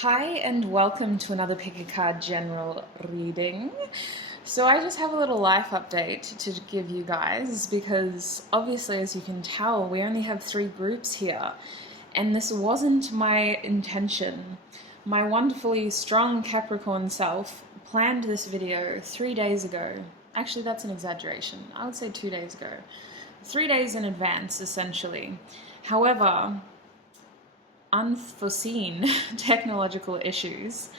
Hi and welcome to another Pick a Card general reading. So I just have a little life update to give you guys because obviously, as you can tell, we only have 3 groups here and this wasn't my intention. My wonderfully strong Capricorn self planned this video 3 days ago. Actually, that's an exaggeration. I would say 2 days ago. 3 days in advance, essentially. However, unforeseen technological issues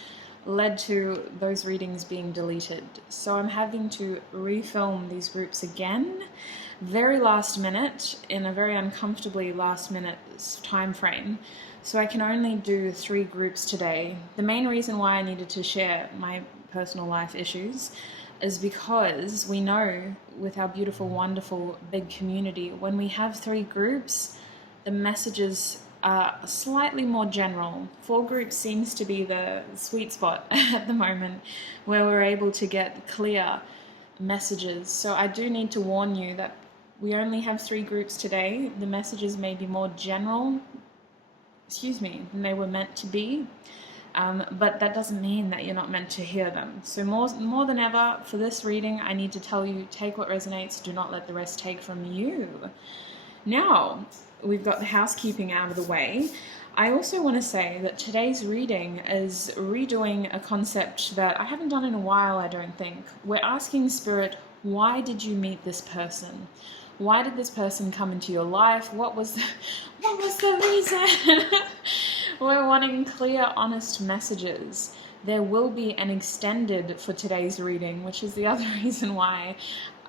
led to those readings being deleted. So I'm having to refilm these groups again, very last minute, in a very uncomfortably last minute time frame. So I can only do 3 groups today. The main reason why I needed to share my personal life issues is because we know with our beautiful, wonderful, big community, when we have 3 groups, the messages are slightly more general. 4 groups seems to be the sweet spot at the moment where we're able to get clear messages. So I do need to warn you that we only have 3 groups today. The messages may be more general, than they were meant to be. But that doesn't mean that you're not meant to hear them. So more than ever, for this reading, I need to tell you, take what resonates, do not let the rest take from you. Now, we've got the housekeeping out of the way. I also want to say that today's reading is redoing a concept that I haven't done in a while, I don't think. We're asking Spirit, why did you meet this person? Why did this person come into your life? What was the reason? We're wanting clear, honest messages. There will be an extended for today's reading, which is the other reason why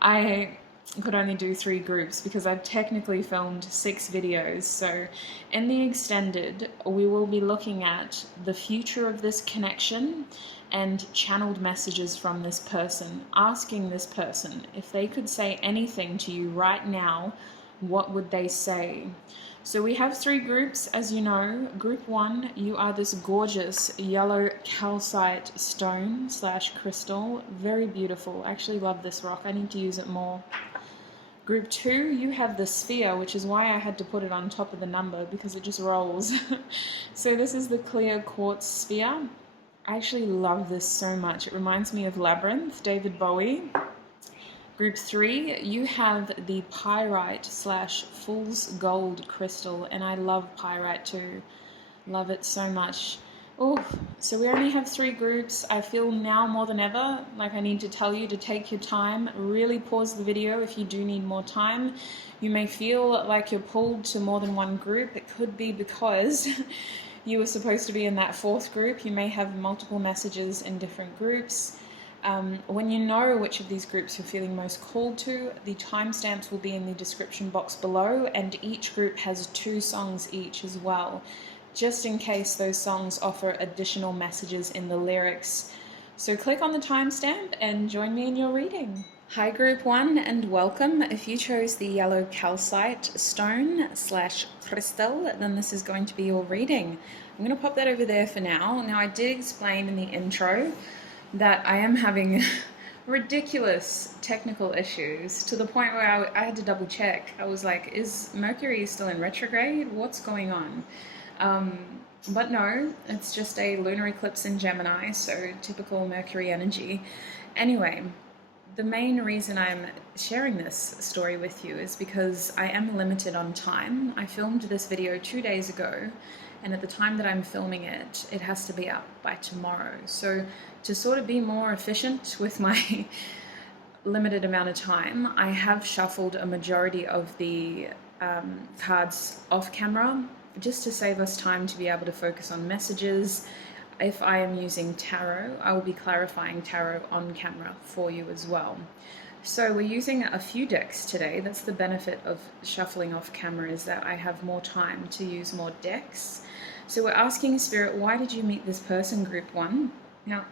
I could only do 3 groups, because I've technically filmed 6 videos. So in the extended, we will be looking at the future of this connection and channeled messages from this person, asking this person if they could say anything to you right now, what would they say? So we have 3 groups, as you know. Group 1, you are this gorgeous yellow calcite stone / crystal. Very beautiful. I actually love this rock. I need to use it more. Group 2, you have the sphere, which is why I had to put it on top of the number, because it just rolls. So this is the clear quartz sphere. I actually love this so much. It reminds me of Labyrinth, David Bowie. Group 3, you have the pyrite / fool's gold crystal, and I love pyrite too. Love it so much. Oh, so we only have 3 groups. I feel now more than ever like I need to tell you to take your time, really pause the video if you do need more time. You may feel like you're pulled to more than 1 group. It could be because you were supposed to be in that 4th group. You may have multiple messages in different groups. When you know which of these groups you're feeling most called to, the timestamps will be in the description box below, and each group has 2 songs each as well, just in case those songs offer additional messages in the lyrics. So click on the timestamp and join me in your reading. Hi Group 1 and welcome. If you chose the yellow calcite stone / crystal, then this is going to be your reading. I'm going to pop that over there for now. Now, I did explain in the intro that I am having ridiculous technical issues to the point where I had to double check. I was like, is Mercury still in retrograde? What's going on? But no, it's just a lunar eclipse in Gemini, so typical Mercury energy. Anyway, the main reason I'm sharing this story with you is because I am limited on time. I filmed this video 2 days ago, and at the time that I'm filming it, it has to be up by tomorrow. So to sort of be more efficient with my limited amount of time, I have shuffled a majority of the cards off camera, just to save us time to be able to focus on messages. If I am using tarot, I will be clarifying tarot on camera for you as well. So we're using a few decks today. That's the benefit of shuffling off camera, is that I have more time to use more decks. So we're asking Spirit, why did you meet this person, Group 1? Now,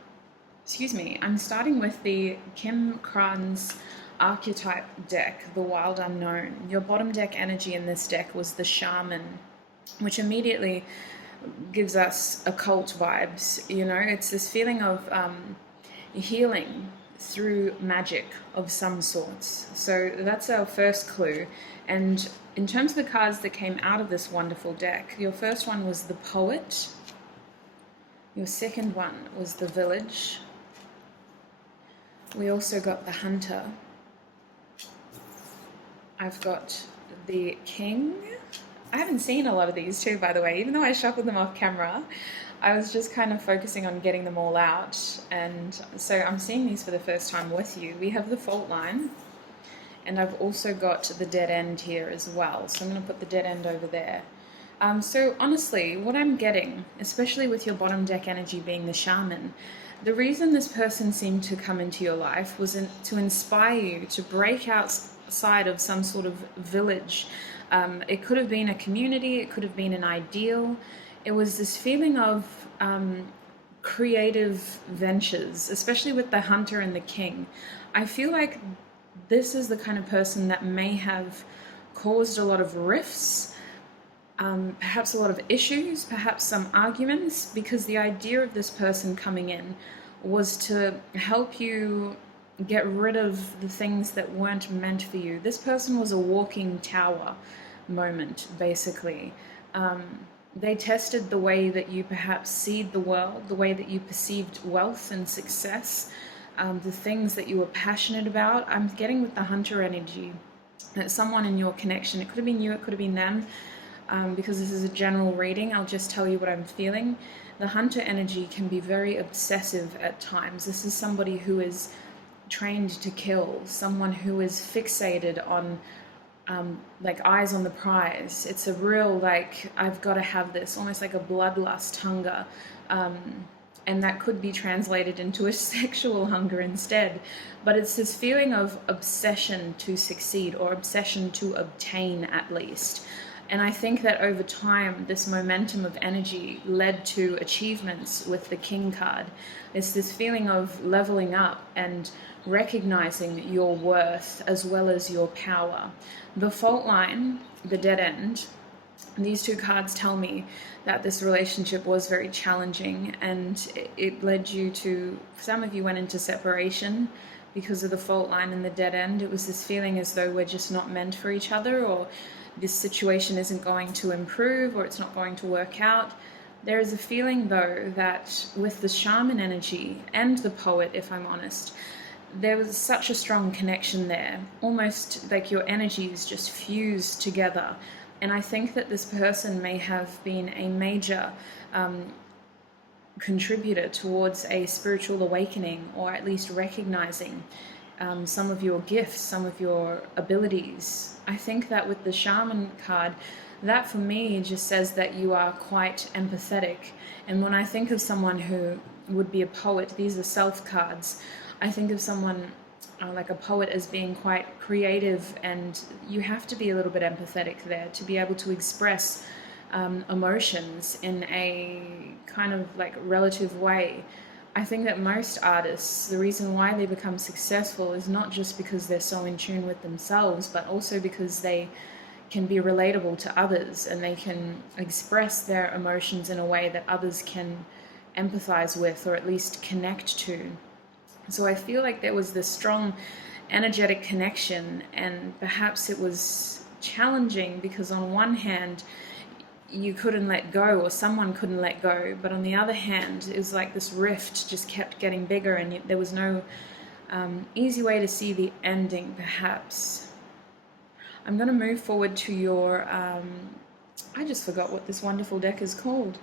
I'm starting with the Krans Archetype deck, the Wild Unknown. Your bottom deck energy in this deck was the Shaman, which immediately gives us occult vibes. You know, it's this feeling of healing through magic of some sorts. So that's our first clue. And in terms of the cards that came out of this wonderful deck, your first one was the Poet, Your second one was the village. We also got the hunter. I've got the king. I haven't seen a lot of these too, by the way, even though I shuffled them off camera. I was just kind of focusing on getting them all out, and so I'm seeing these for the first time with you. We have the fault line, and I've also got the dead end here as well, so I'm going to put the dead end over there. So honestly, what I'm getting, especially with your bottom deck energy being the shaman, the reason this person seemed to come into your life was to inspire you to break outside of some sort of village. It could have been a community, it could have been an ideal. It was this feeling of creative ventures, especially with the hunter and the king. I feel like this is the kind of person that may have caused a lot of rifts, perhaps a lot of issues, perhaps some arguments, because the idea of this person coming in was to help you get rid of the things that weren't meant for you. This person was a walking tower moment, basically. They tested the way that you perhaps see the world, the way that you perceived wealth and success, the things that you were passionate about. I'm getting with the hunter energy that someone in your connection, it could have been you, it could have been them, because this is a general reading, I'll just tell you what I'm feeling. The hunter energy can be very obsessive at times. This is somebody who is trained to kill, someone who is fixated on like eyes on the prize. It's a real, like, I've got to have this, almost like a bloodlust hunger, and that could be translated into a sexual hunger instead, but it's this feeling of obsession to succeed, or obsession to obtain at least. And I think that over time, this momentum of energy led to achievements with the King card. It's this feeling of leveling up and recognizing your worth as well as your power. The fault line, the dead end, these two cards tell me that this relationship was very challenging, and it led you to, some of you went into separation because of the fault line and the dead end. It was this feeling as though we're just not meant for each other, or this situation isn't going to improve, or it's not going to work out. There is a feeling, though, that with the shaman energy and the poet, if I'm honest, there was such a strong connection there, almost like your energies just fused together. And I think that this person may have been a major contributor towards a spiritual awakening, or at least recognizing some of your gifts, some of your abilities. I think that with the shaman card, that for me just says that you are quite empathetic. And when I think of someone who would be a poet, these are self cards, I think of someone like a poet as being quite creative, and you have to be a little bit empathetic there to be able to express emotions in a kind of like relative way. I think that most artists, the reason why they become successful is not just because they're so in tune with themselves, but also because they can be relatable to others, and they can express their emotions in a way that others can empathize with, or at least connect to. So I feel like there was this strong energetic connection, and perhaps it was challenging because on one hand you couldn't let go, or someone couldn't let go, but on the other hand it was like this rift just kept getting bigger, and there was no easy way to see the ending, perhaps. I'm going to move forward to your I just forgot what this wonderful deck is called.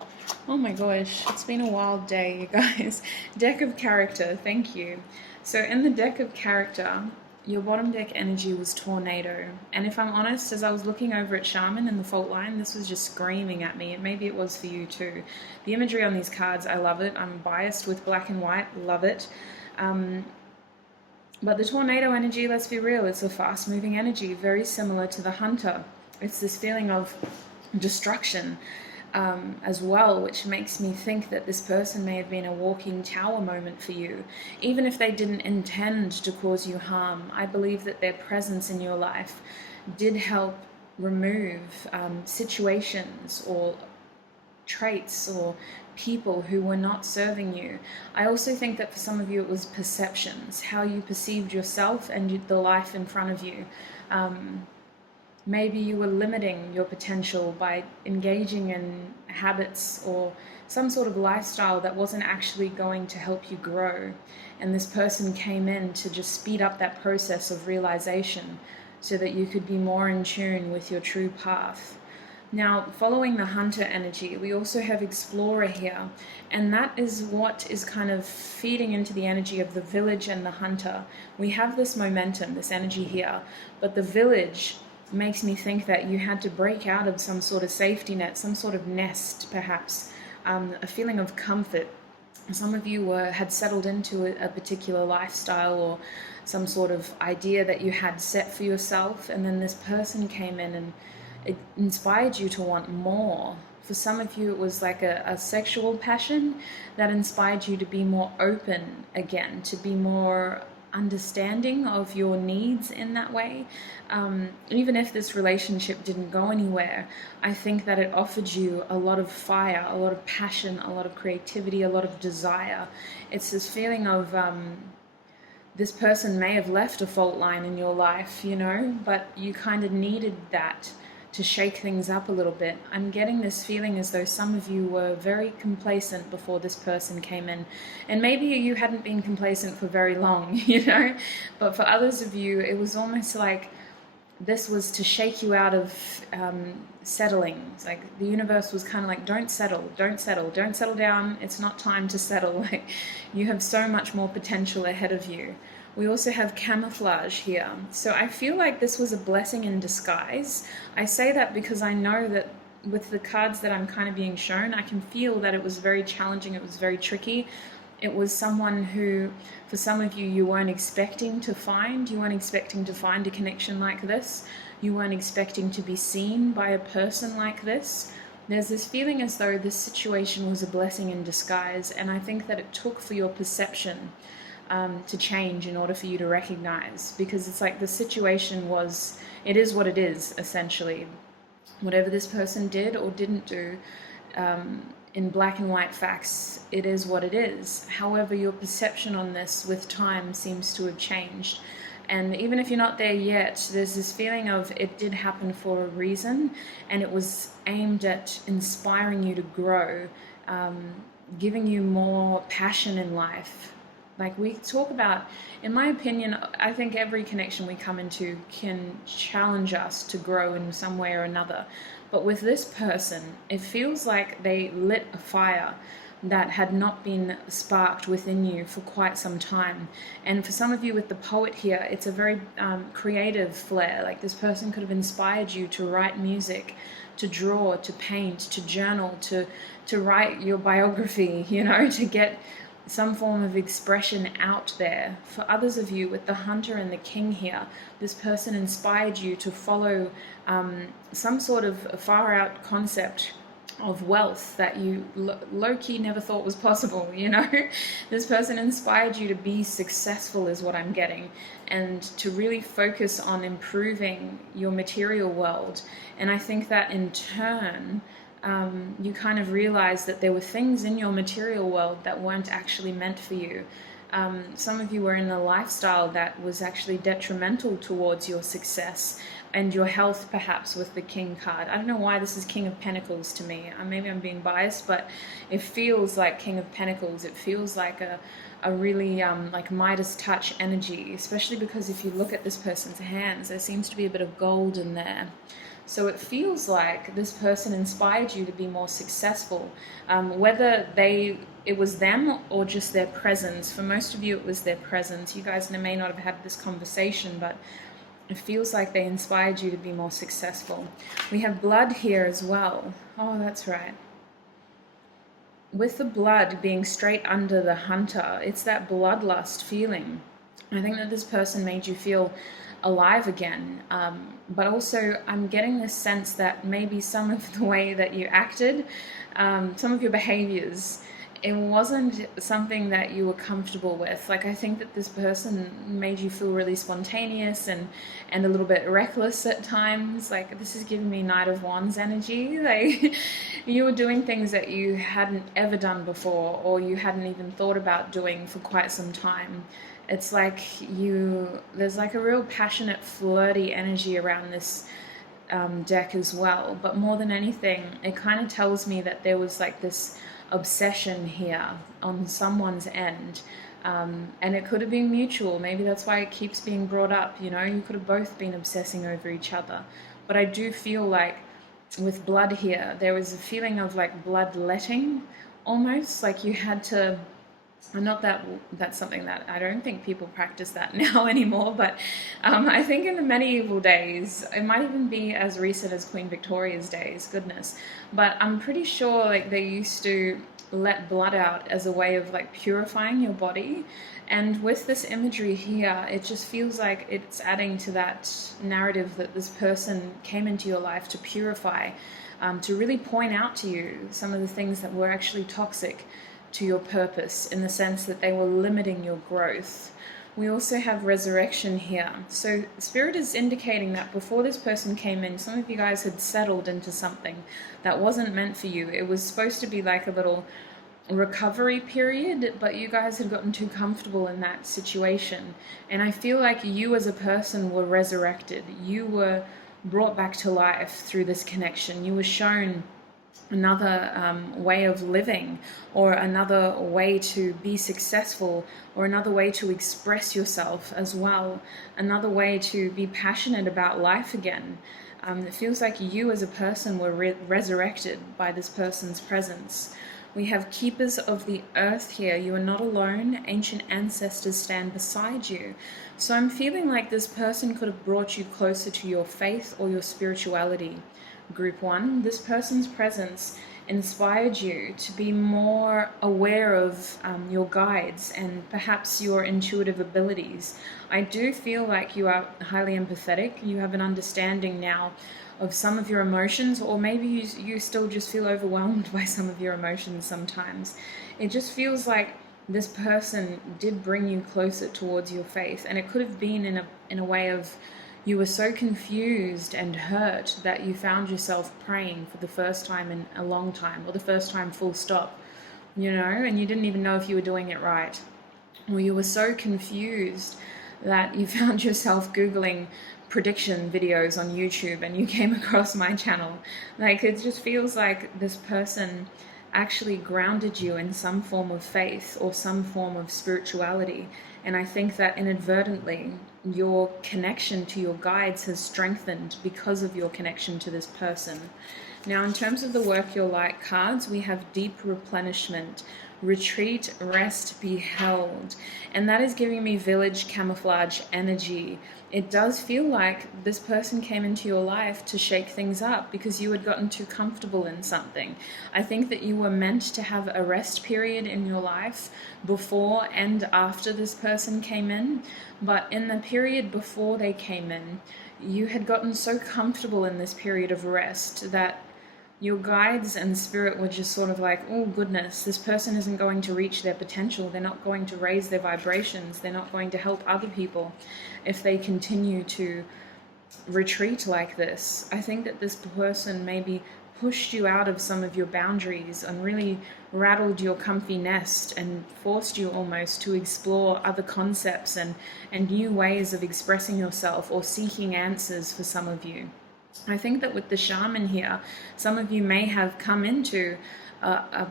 Oh my gosh, it's been a wild day, you guys. Deck of Character, thank you. So in the Deck of Character, your bottom deck energy was Tornado. And if I'm honest, as I was looking over at Shaman and the fault line, this was just screaming at me, and maybe it was for you too. The imagery on these cards, I love it. I'm biased with black and white, love it. But the Tornado energy, let's be real, it's a fast-moving energy, very similar to the Hunter. It's this feeling of destruction as well, which makes me think that this person may have been a walking tower moment for you. Even if they didn't intend to cause you harm, I believe that their presence in your life did help remove situations or traits or people who were not serving you. I also think that for some of you it was perceptions, how you perceived yourself and the life in front of you. Maybe you were limiting your potential by engaging in habits or some sort of lifestyle that wasn't actually going to help you grow. And this person came in to just speed up that process of realization so that you could be more in tune with your true path. Now, following the hunter energy, we also have explorer here, and that is what is kind of feeding into the energy of the village and the hunter. We have this momentum, this energy here, but the village makes me think that you had to break out of some sort of safety net, some sort of nest, perhaps, a feeling of comfort. Some of you had settled into a particular lifestyle or some sort of idea that you had set for yourself, and then this person came in and it inspired you to want more. For some of you, it was like a sexual passion that inspired you to be more open again, to be more understanding of your needs in that way. Even if this relationship didn't go anywhere, I think that it offered you a lot of fire, a lot of passion, a lot of creativity, a lot of desire. It's this feeling of this person may have left a fault line in your life, you know, but you kind of needed that to shake things up a little bit. I'm getting this feeling as though some of you were very complacent before this person came in. And maybe you hadn't been complacent for very long, you know? But for others of you, it was almost like this was to shake you out of settling. It's like the universe was kind of like, don't settle down. It's not time to settle. Like, you have so much more potential ahead of you. We also have camouflage here. So I feel like this was a blessing in disguise. I say that because I know that with the cards that I'm kind of being shown, I can feel that it was very challenging, it was very tricky. It was someone who, for some of you, you weren't expecting to find. You weren't expecting to find a connection like this. You weren't expecting to be seen by a person like this. There's this feeling as though this situation was a blessing in disguise, and I think that it took for your perception to change in order for you to recognize, because it's like the situation was, it is what it is, essentially. Whatever this person did or didn't do, in black and white facts, it is what it is. However, your perception on this with time seems to have changed. And even if you're not there yet, there's this feeling of it did happen for a reason, and it was aimed at inspiring you to grow, giving you more passion in life. Like we talk about, in my opinion, I think every connection we come into can challenge us to grow in some way or another. But with this person, it feels like they lit a fire that had not been sparked within you for quite some time. And for some of you with the poet here, it's a very creative flair. Like this person could have inspired you to write music, to draw, to paint, to journal, to write your biography, you know, to get some form of expression out there. For others of you with the hunter and the king here, this person inspired you to follow some sort of far out concept of wealth that you low-key never thought was possible, you know. This person inspired you to be successful is what I'm getting, and to really focus on improving your material world. And I think that in turn you kind of realize that there were things in your material world that weren't actually meant for you. Some of you were in a lifestyle that was actually detrimental towards your success and your health, perhaps, with the King card. I don't know why this is King of Pentacles to me. Maybe I'm being biased, but it feels like King of Pentacles. It feels like a really like Midas touch energy, especially because if you look at this person's hands, there seems to be a bit of gold in there. So it feels like this person inspired you to be more successful, whether it was them or just their presence. For most of you, it was their presence. You guys may not have had this conversation, but it feels like they inspired you to be more successful. We have blood here as well. Oh, that's right. With the blood being straight under the hunter, it's that bloodlust feeling. I think that this person made you feel alive again, but also I'm getting this sense that maybe some of the way that you acted, some of your behaviors, it wasn't something that you were comfortable with. Like, I think that this person made you feel really spontaneous and a little bit reckless at times. Like, this is giving me Knight of Wands energy. Like, you were doing things that you hadn't ever done before, or you hadn't even thought about doing for quite some time. It's like there's like a real passionate, flirty energy around this deck as well, but more than anything, it kind of tells me that there was like this obsession here on someone's end, and it could have been mutual. Maybe that's why it keeps being brought up, you know, you could have both been obsessing over each other. But I do feel like with blood here, there was a feeling of like bloodletting, almost like you had to. And not that that's something that I don't think people practice that now anymore, but I think in the medieval days, it might even be as recent as Queen Victoria's days, goodness. But I'm pretty sure like they used to let blood out as a way of like purifying your body. And with this imagery here, it just feels like it's adding to that narrative that this person came into your life to purify, to really point out to you some of the things that were actually toxic to your purpose, in the sense that they were limiting your growth. We also have resurrection here. So Spirit is indicating that before this person came in, some of you guys had settled into something that wasn't meant for you. It was supposed to be like a little recovery period, but you guys had gotten too comfortable in that situation. And I feel like you as a person were resurrected. You were brought back to life through this connection. You were shown another way of living, or another way to be successful, or another way to express yourself as well, another way to be passionate about life again. It feels like you as a person were resurrected by this person's presence. We have keepers of the earth here. You are not alone. Ancient ancestors stand beside you. So I'm feeling like this person could have brought you closer to your faith or your spirituality. Group 1, this person's presence inspired you to be more aware of your guides and perhaps your intuitive abilities. I do feel like you are highly empathetic. You have an understanding now of some of your emotions, or maybe you still just feel overwhelmed by some of your emotions sometimes. It just feels like this person did bring you closer towards your faith, and it could have been in a way of you were so confused and hurt that you found yourself praying for the first time in a long time, or the first time full stop, you know, and you didn't even know if you were doing it right. Or you were so confused that you found yourself Googling prediction videos on YouTube and you came across my channel. Like, it just feels like this person actually grounded you in some form of faith or some form of spirituality. And I think that inadvertently, your connection to your guides has strengthened because of your connection to this person. Now, in terms of the work your light cards, we have deep replenishment, retreat, rest, be held. And that is giving me village camouflage energy. It does feel like this person came into your life to shake things up because you had gotten too comfortable in something. I think that you were meant to have a rest period in your life before and after this person came in. But in the period before they came in, you had gotten so comfortable in this period of rest that your guides and spirit were just sort of like, oh goodness, this person isn't going to reach their potential. They're not going to raise their vibrations. They're not going to help other people if they continue to retreat like this. I think that this person maybe pushed you out of some of your boundaries and really rattled your comfy nest and forced you almost to explore other concepts and new ways of expressing yourself or seeking answers for some of you. I think that with the shaman here, some of you may have come into a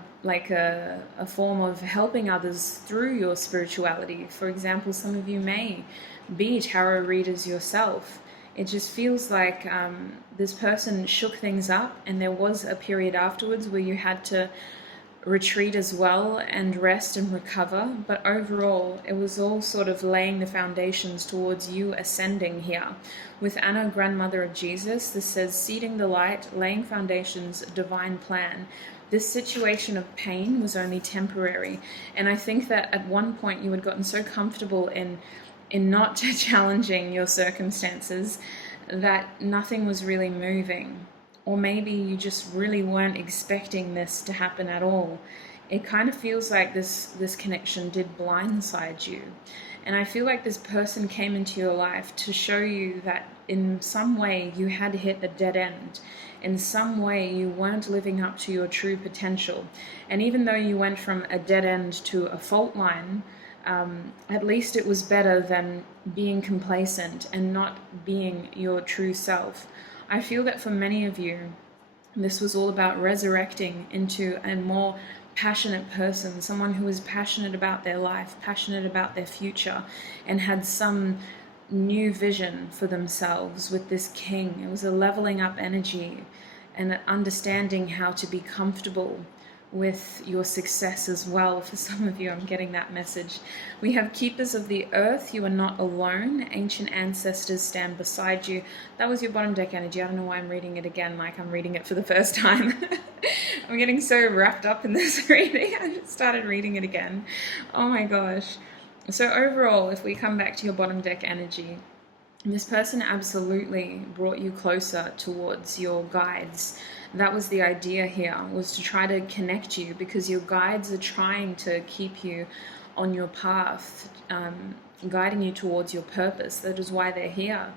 form of helping others through your spirituality. For example, some of you may be tarot readers yourself. It just feels like this person shook things up, and there was a period afterwards where you had to retreat as well and rest and recover. But overall, it was all sort of laying the foundations towards you ascending here. With Anna, Grandmother of Jesus, this says, seeding the light, laying foundations, divine plan. This situation of pain was only temporary. And I think that at one point you had gotten so comfortable in not challenging your circumstances that nothing was really moving. Or maybe you just really weren't expecting this to happen at all. It kind of feels like this connection did blindside you. And I feel like this person came into your life to show you that in some way you had hit a dead end. In some way you weren't living up to your true potential. And even though you went from a dead end to a fault line, at least it was better than being complacent and not being your true self. I feel that for many of you, this was all about resurrecting into a more passionate person, someone who was passionate about their life, passionate about their future, and had some new vision for themselves with this king. It was a leveling up energy and understanding how to be comfortable with your success as well. For some of you, I'm getting that message. We have keepers of the earth. You are not alone. Ancient ancestors stand beside you. That was your bottom deck energy. I don't know why I'm reading it again like I'm reading it for the first time. I'm getting so wrapped up in this reading. I just started reading it again. Oh my gosh. So overall, if we come back to your bottom deck energy, this person absolutely brought you closer towards your guides. That was the idea here, was to try to connect you, because your guides are trying to keep you on your path, guiding you towards your purpose. That is why they're here.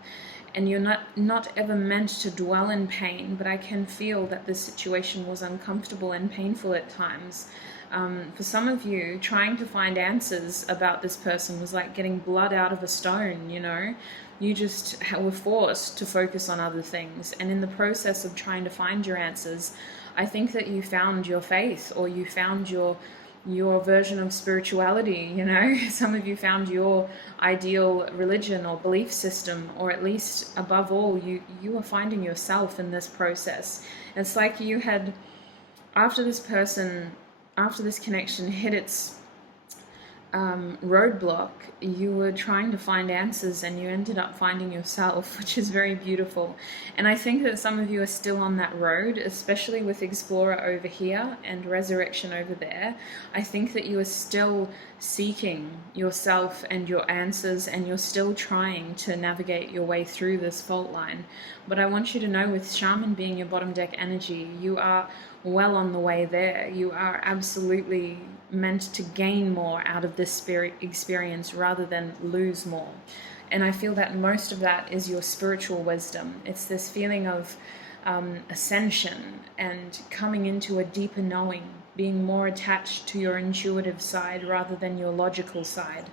And you're not ever meant to dwell in pain, but I can feel that this situation was uncomfortable and painful at times. For some of you, trying to find answers about this person was like getting blood out of a stone, you know? You just were forced to focus on other things. And in the process of trying to find your answers, I think that you found your faith, or you found your version of spirituality, you know? Some of you found your ideal religion or belief system, or at least above all, you were finding yourself in this process. It's like you had, after this connection hit its roadblock, you were trying to find answers and you ended up finding yourself, which is very beautiful. And I think that some of you are still on that road, especially with Explorer over here and Resurrection over there. I think that you are still seeking yourself and your answers, and you're still trying to navigate your way through this fault line. But I want you to know, with Shaman being your bottom deck energy, you are well on the way there. You are absolutely meant to gain more out of this spirit experience rather than lose more. And I feel that most of that is your spiritual wisdom. It's this feeling of ascension and coming into a deeper knowing, being more attached to your intuitive side rather than your logical side.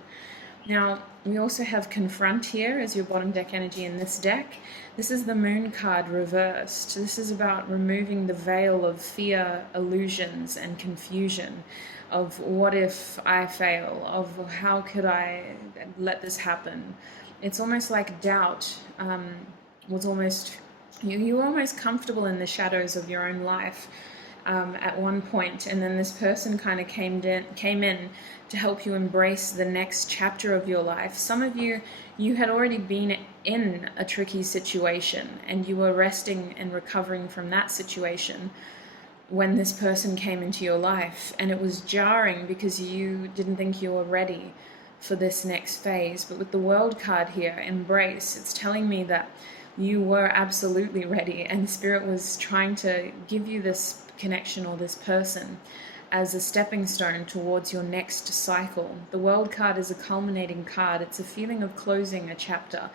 Now, we also have Confront here as your bottom deck energy in this deck. This is the Moon card reversed. This is about removing the veil of fear, illusions, and confusion, of what if I fail, of how could I let this happen. It's almost like doubt was almost, you were almost comfortable in the shadows of your own life at one point, and then this person kind of came in to help you embrace the next chapter of your life. Some of you had already been in a tricky situation and you were resting and recovering from that situation when this person came into your life, and it was jarring because you didn't think you were ready for this next phase. But with the World card here, Embrace, it's telling me that you were absolutely ready, and Spirit was trying to give you this connection or this person as a stepping stone towards your next cycle. The World card is a culminating card. It's a feeling of closing a chapter.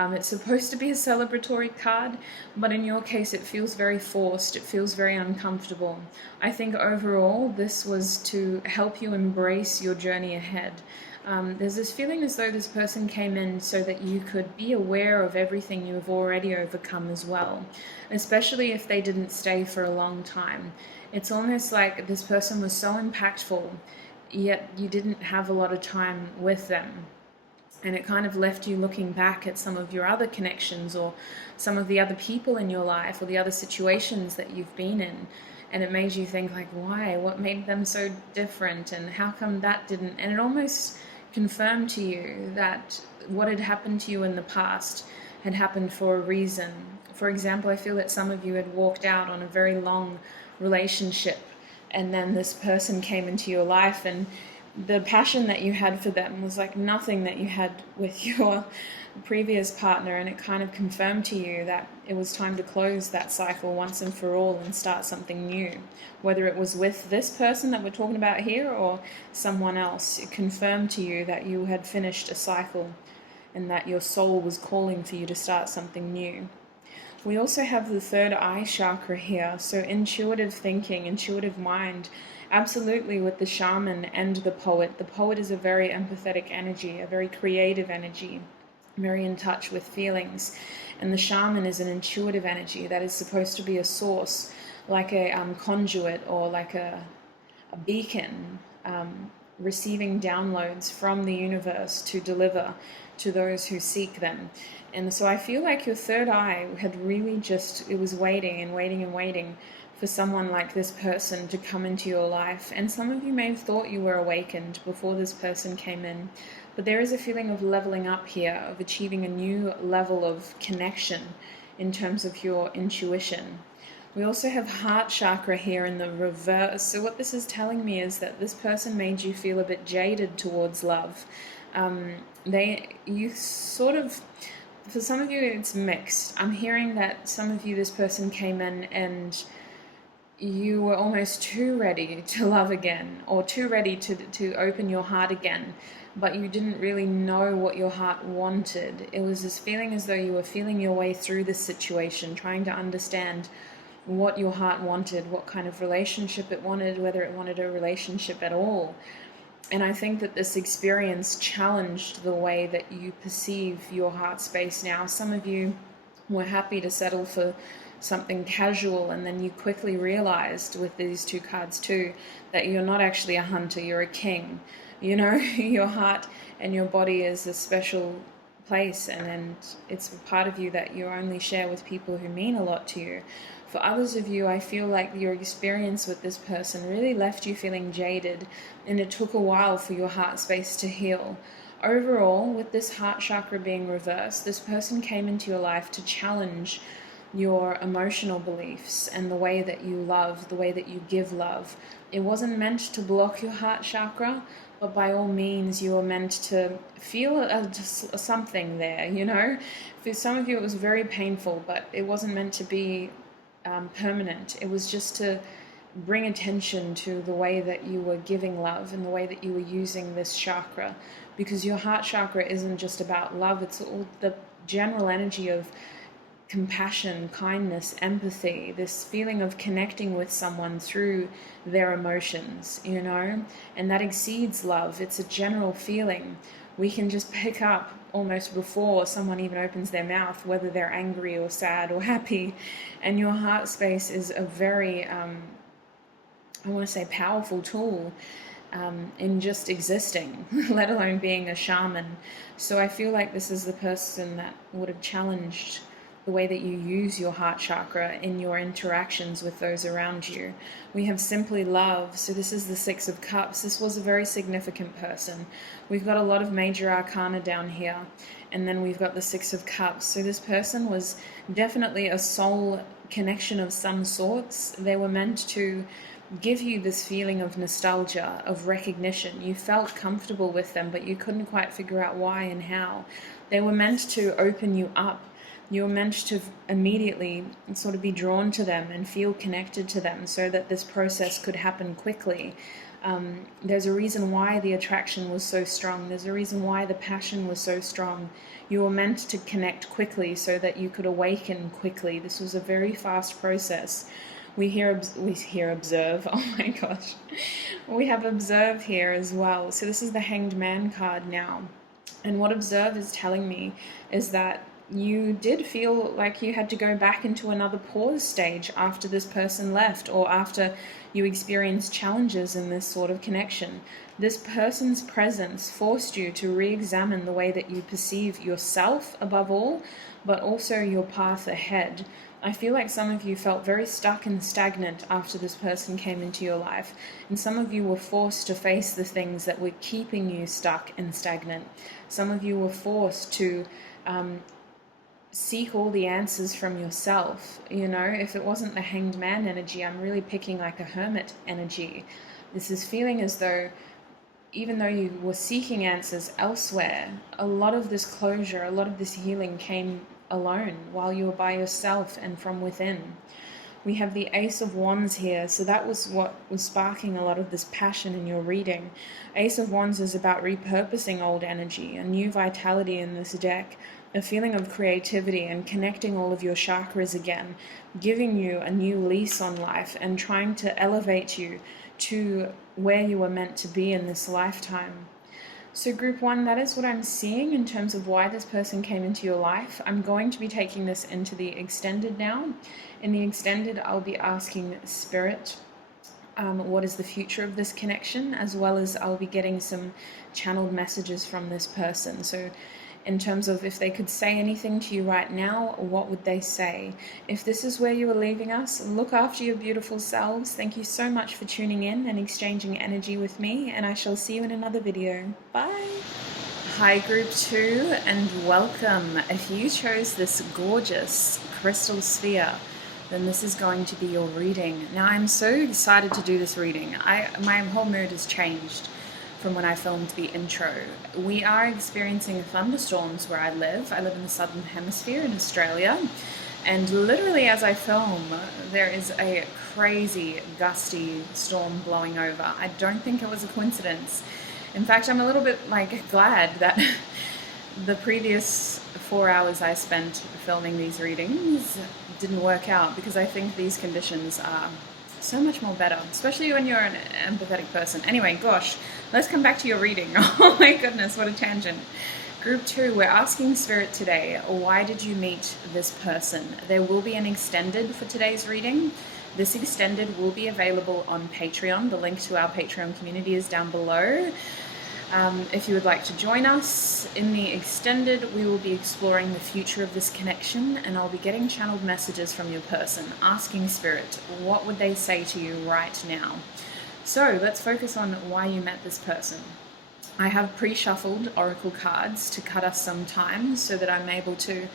It's supposed to be a celebratory card, but in your case it feels very forced. It feels very uncomfortable. I think overall this was to help you embrace your journey ahead. There's this feeling as though this person came in so that you could be aware of everything you have already overcome as well, especially if they didn't stay for a long time. It's almost like this person was so impactful, yet you didn't have a lot of time with them. And it kind of left you looking back at some of your other connections or some of the other people in your life or the other situations that you've been in. And it made you think like, why? What made them so different? And how come that didn't? And it almost confirmed to you that what had happened to you in the past had happened for a reason. For example, I feel that some of you had walked out on a very long relationship, and then this person came into your life, and the passion that you had for them was like nothing that you had with your previous partner, and it kind of confirmed to you that it was time to close that cycle once and for all and start something new. Whether it was with this person that we're talking about here or someone else, it confirmed to you that you had finished a cycle and that your soul was calling for you to start something new. We also have the third eye chakra here, so intuitive thinking, intuitive mind. Absolutely, with the shaman and the poet. The poet is a very empathetic energy, a very creative energy. very in touch with feelings. And the shaman is an intuitive energy that is supposed to be a source, like a conduit or like a beacon, receiving downloads from the universe to deliver to those who seek them. And so I feel like your third eye had really it was waiting and waiting and waiting for someone like this person to come into your life. And some of you may have thought you were awakened before this person came in, but there is a feeling of leveling up here, of achieving a new level of connection in terms of your intuition. We also have heart chakra here in the reverse. So what this is telling me is that this person made you feel a bit jaded towards love. For some of you, it's mixed. I'm hearing that some of you, this person came in and you were almost too ready to love again, or too ready to open your heart again, but you didn't really know what your heart wanted. It was this feeling as though you were feeling your way through this situation, trying to understand what your heart wanted, what kind of relationship it wanted, whether it wanted a relationship at all. And I think that this experience challenged the way that you perceive your heart space now. Some of you were happy to settle for something casual, and then you quickly realized with these two cards too that you're not actually a hunter, you're a king. You know, your heart and your body is a special place, and it's a part of you that you only share with people who mean a lot to you. For others of you, I feel like your experience with this person really left you feeling jaded, and it took a while for your heart space to heal. Overall, with this heart chakra being reversed, this person came into your life to challenge your emotional beliefs and the way that you love, the way that you give love. It wasn't meant to block your heart chakra, but by all means you were meant to feel just something there, you know. For some of you it was very painful, but it wasn't meant to be permanent. It was just to bring attention to the way that you were giving love and the way that you were using this chakra, because your heart chakra isn't just about love, it's all the general energy of compassion, kindness, empathy, this feeling of connecting with someone through their emotions, you know, and that exceeds love. It's a general feeling. We can just pick up almost before someone even opens their mouth whether they're angry or sad or happy. And your heart space is a very I want to say powerful tool in just existing, let alone being a shaman. So I feel like this is the person that would have challenged the way that you use your heart chakra in your interactions with those around you. We have simply love. So this is the Six of Cups. This was a very significant person. We've got a lot of major arcana down here, and then we've got the Six of Cups. So this person was definitely a soul connection of some sorts. They were meant to give you this feeling of nostalgia, of recognition. You felt comfortable with them, but you couldn't quite figure out why and how. They were meant to open you up. You were meant to immediately sort of be drawn to them and feel connected to them so that this process could happen quickly. There's a reason why the attraction was so strong. There's a reason why the passion was so strong. You were meant to connect quickly so that you could awaken quickly. This was a very fast process. We hear observe. Oh my gosh. We have observe here as well. So this is the Hanged Man card now. And what observe is telling me is that you did feel like you had to go back into another pause stage after this person left, or after you experienced challenges in this sort of connection. This person's presence forced you to re-examine the way that you perceive yourself above all, but also your path ahead. I feel like some of you felt very stuck and stagnant after this person came into your life, and some of you were forced to face the things that were keeping you stuck and stagnant. Some of you were forced to seek all the answers from yourself. You know, if it wasn't the Hanged Man energy, I'm really picking like a Hermit energy. This is feeling as though even though you were seeking answers elsewhere, a lot of this closure, a lot of this healing came alone while you were by yourself and from within. We have the Ace of Wands here, so that was what was sparking a lot of this passion in your reading. Ace of Wands is about repurposing old energy, a new vitality in this deck, a feeling of creativity and connecting all of your chakras again, giving you a new lease on life and trying to elevate you to where you were meant to be in this lifetime. So group one, that is what I'm seeing in terms of why this person came into your life. I'm going to be taking this into the extended now. In the extended, I'll be asking Spirit, what is the future of this connection, as well as I'll be getting some channeled messages from this person. So in terms of if they could say anything to you right now, what would they say? If this is where you are leaving us, look after your beautiful selves. Thank you so much for tuning in and exchanging energy with me, and I shall see you in another video. Bye! Hi group 2, and welcome. If you chose this gorgeous crystal sphere, then this is going to be your reading. Now I'm so excited to do this reading. My whole mood has changed from when I filmed the intro. We are experiencing thunderstorms where I live. I live in the southern hemisphere in Australia, and literally as I film, there is a crazy gusty storm blowing over. I don't think it was a coincidence. In fact, I'm a little bit glad that the previous 4 hours I spent filming these readings didn't work out, because I think these conditions are so much more better, especially when you're an empathetic person. Anyway, gosh, let's come back to your reading. Oh my goodness, what a tangent. Group 2, we're asking Spirit today, why did you meet this person? There will be an extended for today's reading. This extended will be available on Patreon. The link to our Patreon community is down below. If you would like to join us in the extended, we will be exploring the future of this connection, and I'll be getting channeled messages from your person, asking Spirit, what would they say to you right now? So let's focus on why you met this person. I have pre-shuffled oracle cards to cut us some time so that I'm able to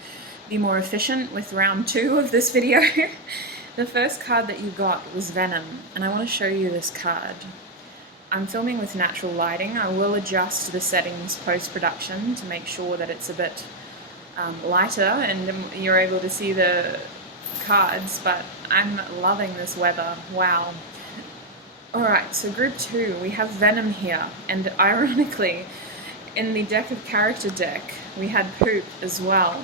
be more efficient with round 2 of this video. The first card that you got was Venom, and I want to show you this card. I'm filming with natural lighting. I will adjust the settings post-production to make sure that it's a bit lighter and you're able to see the cards, but I'm loving this weather. Wow. Alright, so group 2, we have Venom here, and ironically, in the deck of character deck, we had Poop as well.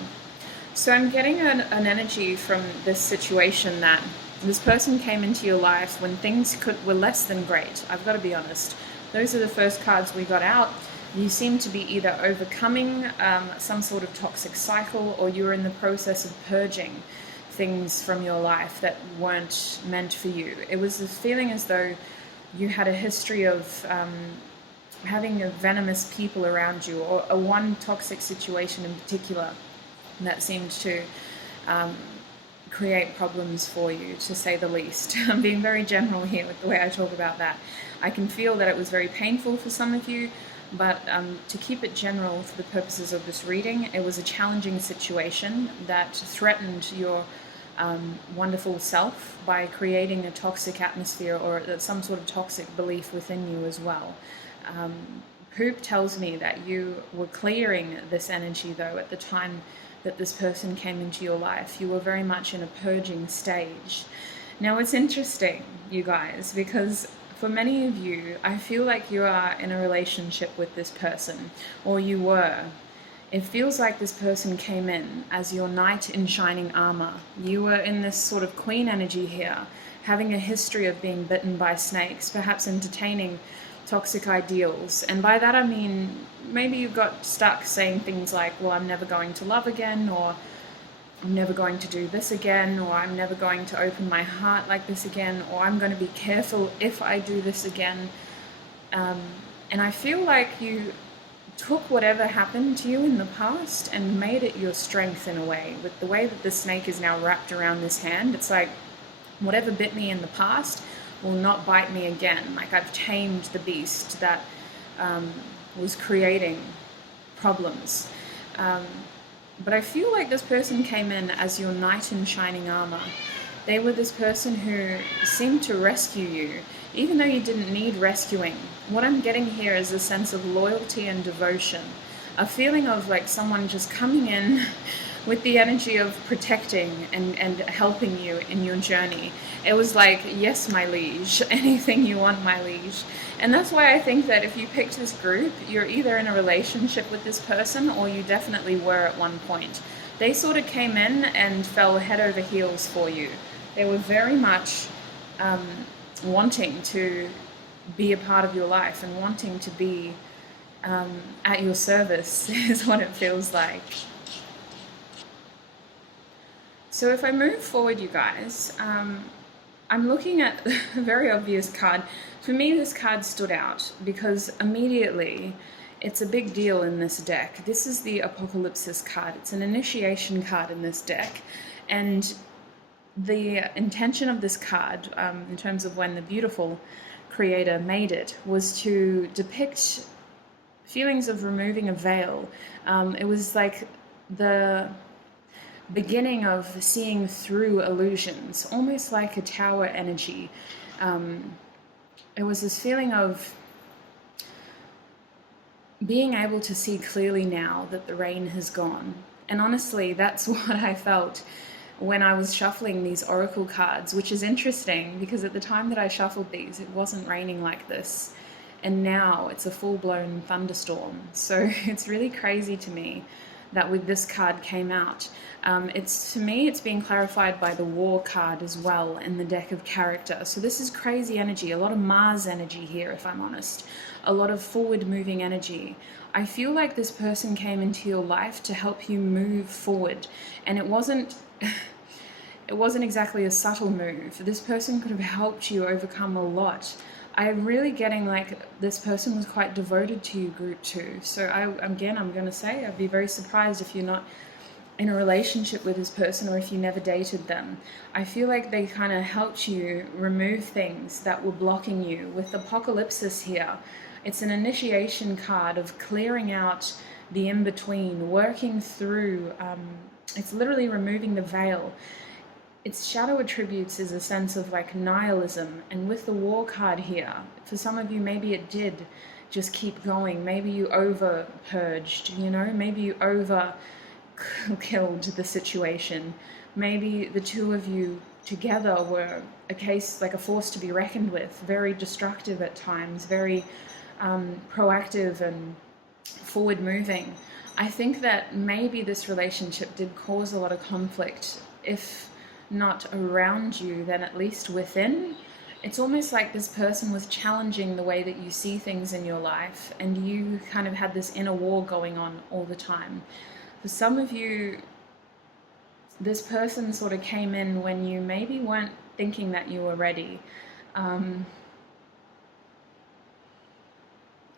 So I'm getting an energy from this situation that this person came into your life when things were less than great. I've got to be honest. Those are the first cards we got out. You seem to be either overcoming some sort of toxic cycle, or you're in the process of purging things from your life that weren't meant for you. It was a feeling as though you had a history of having venomous people around you, or a one toxic situation in particular that seemed to create problems for you, to say the least. I'm being very general here with the way I talk about that. I can feel that it was very painful for some of you, but to keep it general for the purposes of this reading, it was a challenging situation that threatened your wonderful self by creating a toxic atmosphere, or some sort of toxic belief within you as well. Poop tells me that you were clearing this energy, though, at the time that this person came into your life. You were very much in a purging stage. Now, it's interesting, you guys, because for many of you, I feel like you are in a relationship with this person, or you were. It feels like this person came in as your knight in shining armor. You were in this sort of queen energy here, having a history of being bitten by snakes, perhaps entertaining toxic ideals. And by that I mean, maybe you got stuck saying things like, well, I'm never going to love again, or I'm never going to do this again, or I'm never going to open my heart like this again, or I'm going to be careful if I do this again. And I feel like you took whatever happened to you in the past and made it your strength in a way. With the way that the snake is now wrapped around this hand, it's like, whatever bit me in the past will not bite me again. Like, I've tamed the beast that was creating problems. But I feel like this person came in as your knight in shining armor. They were this person who seemed to rescue you, even though you didn't need rescuing. What I'm getting here is a sense of loyalty and devotion, a feeling of like someone just coming in with the energy of protecting and helping you in your journey. It was like, yes, my liege, anything you want, my liege. And that's why I think that if you picked this group, you're either in a relationship with this person, or you definitely were at one point. They sort of came in and fell head over heels for you. They were very much wanting to be a part of your life and wanting to be at your service is what it feels like. So if I move forward, you guys, I'm looking at a very obvious card. For me, this card stood out because immediately it's a big deal in this deck. This is the Apocalypsis card. It's an initiation card in this deck. And the intention of this card, in terms of when the beautiful creator made it, was to depict feelings of removing a veil. It was like the beginning of seeing through illusions, almost like a tower energy. It was this feeling of being able to see clearly now that the rain has gone. And honestly, that's what I felt when I was shuffling these oracle cards, which is interesting because at the time that I shuffled these, it wasn't raining like this. And now it's a full-blown thunderstorm. So it's really crazy to me that with this card came out. To me, it's being clarified by the War card as well in the deck of character. So this is crazy energy, a lot of Mars energy here, if I'm honest. A lot of forward-moving energy. I feel like this person came into your life to help you move forward. And it wasn't exactly a subtle move. This person could have helped you overcome a lot. I'm really getting like this person was quite devoted to you, group 2. So I'm going to say I'd be very surprised if you're not in a relationship with this person or if you never dated them. I feel like they kind of helped you remove things that were blocking you. With Apocalypsis here, it's an initiation card of clearing out the in-between, working through, it's literally removing the veil. Its shadow attributes is a sense of like nihilism, and with the War card here, for some of you, maybe it did just keep going. Maybe you over purged, maybe you over killed the situation. Maybe the two of you together were a case, like a force to be reckoned with, very destructive at times, very proactive and forward moving. I think that maybe this relationship did cause a lot of conflict, if not around you, then at least within. It's almost like this person was challenging the way that you see things in your life, and you kind of had this inner war going on all the time. For some of you, this person sort of came in when you maybe weren't thinking that you were ready.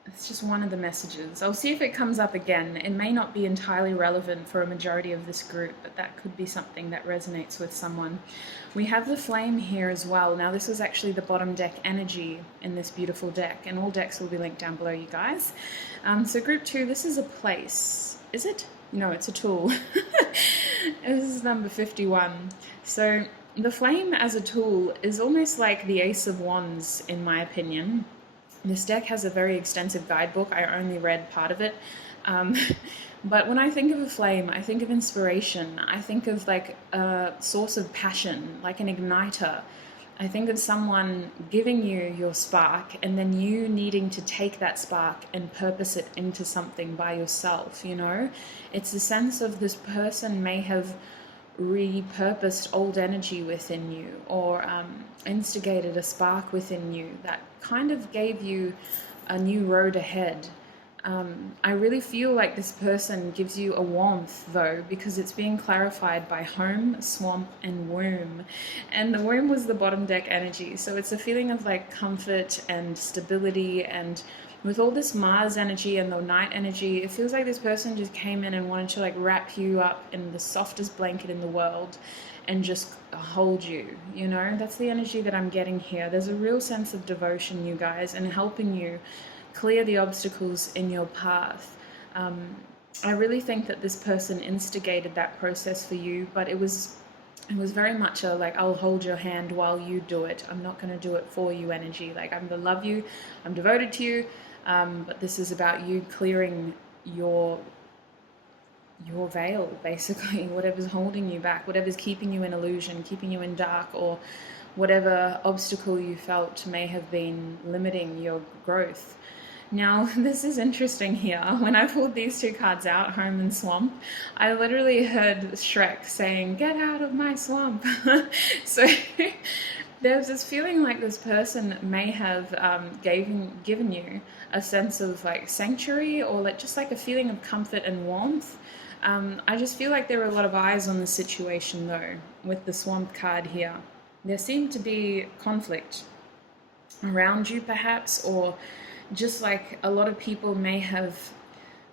It's just one of the messages. I'll see if it comes up again. It may not be entirely relevant for a majority of this group, but that could be something that resonates with someone. We have the flame here as well. Now, this is actually the bottom deck energy in this beautiful deck, and all decks will be linked down below, you guys. So group 2, this is a place. Is it? No, it's a tool. This is number 51. So the flame as a tool is almost like the Ace of Wands, in my opinion. This deck has a very extensive guidebook. I only read part of it. But when I think of a flame, I think of inspiration. I think of like a source of passion, like an igniter. I think of someone giving you your spark and then you needing to take that spark and purpose it into something by yourself, It's the sense of this person may have repurposed old energy within you, or instigated a spark within you that kind of gave you a new road ahead. I really feel like this person gives you a warmth, though, because it's being clarified by home, swamp, and womb. And the womb was the bottom deck energy, so it's a feeling of like comfort and stability. And with all this Mars energy and the night energy, it feels like this person just came in and wanted to like wrap you up in the softest blanket in the world and just hold you, That's the energy that I'm getting here. There's a real sense of devotion, you guys, and helping you clear the obstacles in your path. I really think that this person instigated that process for you, but it was very much a like, I'll hold your hand while you do it. I'm not going to do it for you energy. Like, I'm going to love you. I'm devoted to you. But this is about you clearing your veil, basically, whatever's holding you back, whatever's keeping you in illusion, keeping you in dark, or whatever obstacle you felt may have been limiting your growth. Now, this is interesting here. When I pulled these two cards out, Home and Swamp, I literally heard Shrek saying, "Get out of my swamp." So There's this feeling like this person may have given you a sense of like sanctuary, or like just like a feeling of comfort and warmth. I just feel like there are a lot of eyes on the situation though, with the Swamp card here. There seemed to be conflict around you perhaps, or just like a lot of people may have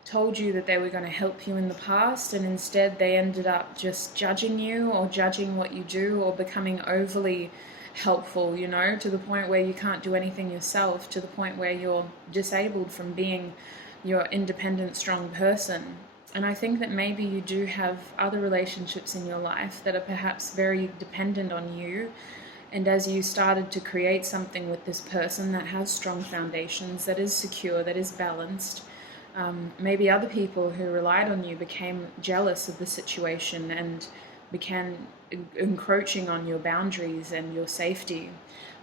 told you that they were going to help you in the past, and instead they ended up just judging you or judging what you do, or becoming overly helpful, you know, to the point where you can't do anything yourself, to the point where you're disabled from being your independent, strong person. And I think that maybe you do have other relationships in your life that are perhaps very dependent on you. And as you started to create something with this person that has strong foundations, that is secure, that is balanced, maybe other people who relied on you became jealous of the situation and began encroaching on your boundaries and your safety.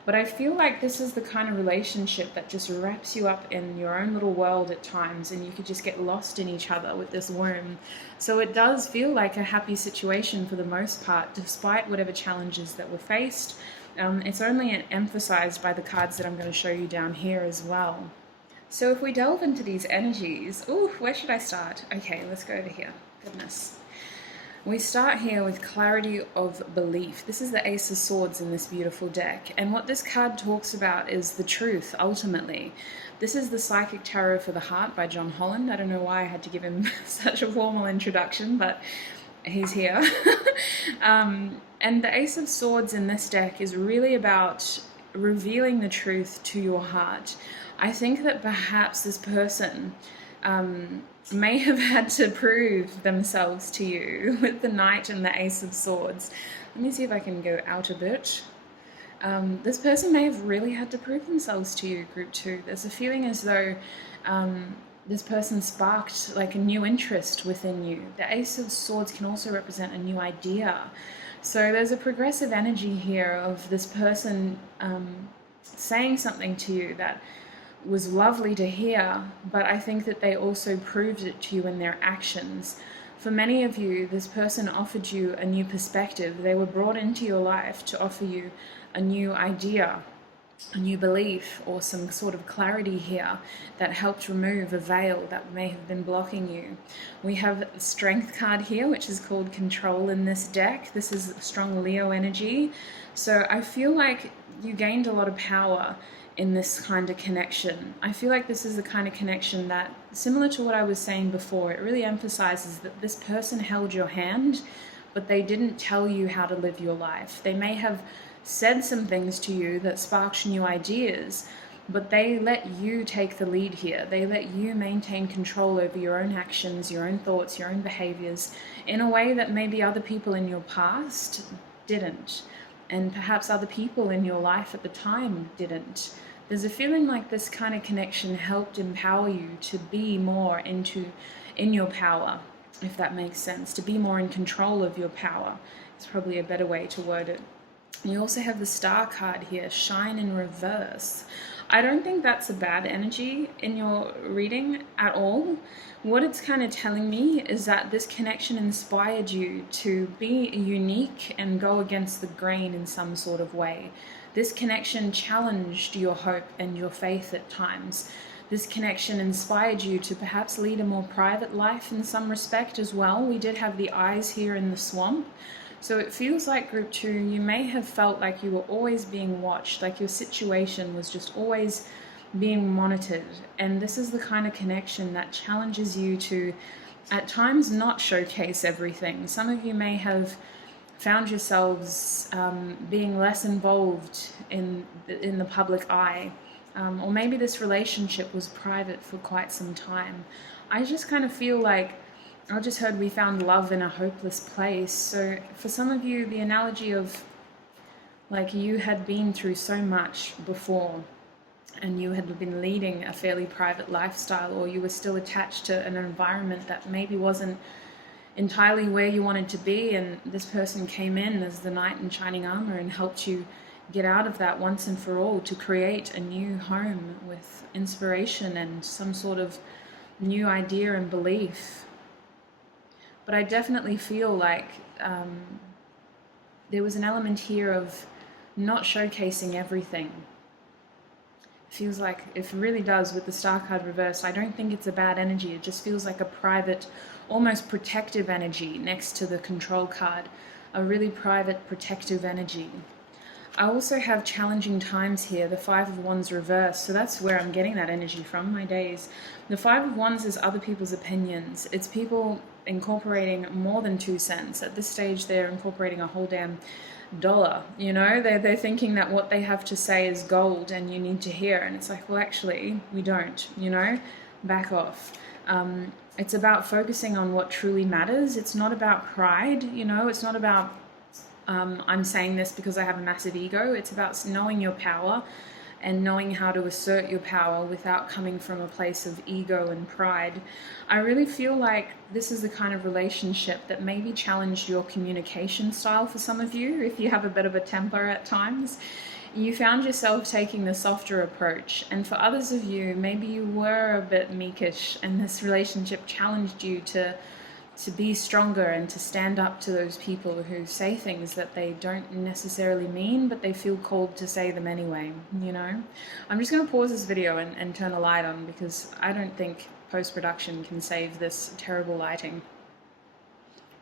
But I feel like this is the kind of relationship that just wraps you up in your own little world at times, and you could just get lost in each other with this womb. So it does feel like a happy situation for the most part, despite whatever challenges that were faced. It's only emphasized by the cards that I'm going to show you down here as well. So if we delve into these energies, where should I start? Okay, let's go over here. Goodness. We start here with clarity of belief. This is the Ace of Swords in this beautiful deck. And what this card talks about is the truth, ultimately. This is the Psychic Tarot for the Heart by John Holland. I don't know why I had to give him such a formal introduction, but he's here. And the Ace of Swords in this deck is really about revealing the truth to your heart. I think that perhaps this person may have had to prove themselves to you with the Knight and the Ace of Swords. Let me see if I can go out a bit. This person may have really had to prove themselves to you, Group 2. There's a feeling as though this person sparked like a new interest within you. The Ace of Swords can also represent a new idea. So there's a progressive energy here of this person saying something to you that was lovely to hear, but I think that they also proved it to you in their actions. For many of you, this person offered you a new perspective. They were brought into your life to offer you a new idea, a new belief, or some sort of clarity here that helped remove a veil that may have been blocking you. We have the Strength card here, which is called Control in this deck. This is strong Leo energy. So I feel like you gained a lot of power in this kind of connection. I feel like this is the kind of connection that, similar to what I was saying before, it really emphasizes that this person held your hand, but they didn't tell you how to live your life. They may have said some things to you that sparked new ideas, but they let you take the lead here. They let you maintain control over your own actions, your own thoughts, your own behaviors in a way that maybe other people in your past didn't, and perhaps other people in your life at the time didn't. There's a feeling like this kind of connection helped empower you to be more in your power, if that makes sense, to be more in control of your power. It's probably a better way to word it. We also have the Star card here, Shine in reverse. I don't think that's a bad energy in your reading at all. What it's kind of telling me is that this connection inspired you to be unique and go against the grain in some sort of way. This connection challenged your hope and your faith at times. This connection inspired you to perhaps lead a more private life in some respect as well. We did have the eyes here in the swamp. So it feels like, Group 2, you may have felt like you were always being watched, like your situation was just always being monitored. And this is the kind of connection that challenges you to, at times, not showcase everything. Some of you may have found yourselves being less involved in the public eye. Or maybe this relationship was private for quite some time. I just kind of feel like I just heard we found love in a hopeless place. So for some of you, the analogy of like you had been through so much before and you had been leading a fairly private lifestyle, or you were still attached to an environment that maybe wasn't entirely where you wanted to be, and this person came in as the knight in shining armor and helped you get out of that once and for all to create a new home with inspiration and some sort of new idea and belief. But I definitely feel like there was an element here of not showcasing everything. Feels like, it really does with the Star card reversed, I don't think it's a bad energy. It just feels like a private, almost protective energy next to the Control card. A really private, protective energy. I also have challenging times here, the Five of Wands reversed, so that's where I'm getting that energy from, my days. The Five of Wands is other people's opinions. It's people incorporating more than 2 cents. At this stage, they're incorporating a whole damn dollar, you know. They're thinking that what they have to say is gold and you need to hear, and it's like, well, actually we don't, you know. Back off. It's about focusing on what truly matters. It's not about pride, you know. It's not about I'm saying this because I have a massive ego. It's about knowing your power and knowing how to assert your power without coming from a place of ego and pride. I really feel like this is the kind of relationship that maybe challenged your communication style for some of you. If you have a bit of a temper at times, you found yourself taking the softer approach. And for others of you, maybe you were a bit meekish and this relationship challenged you to be stronger and to stand up to those people who say things that they don't necessarily mean, but they feel called to say them anyway, you know. I'm just going to pause this video and turn a light on, because I don't think post-production can save this terrible lighting.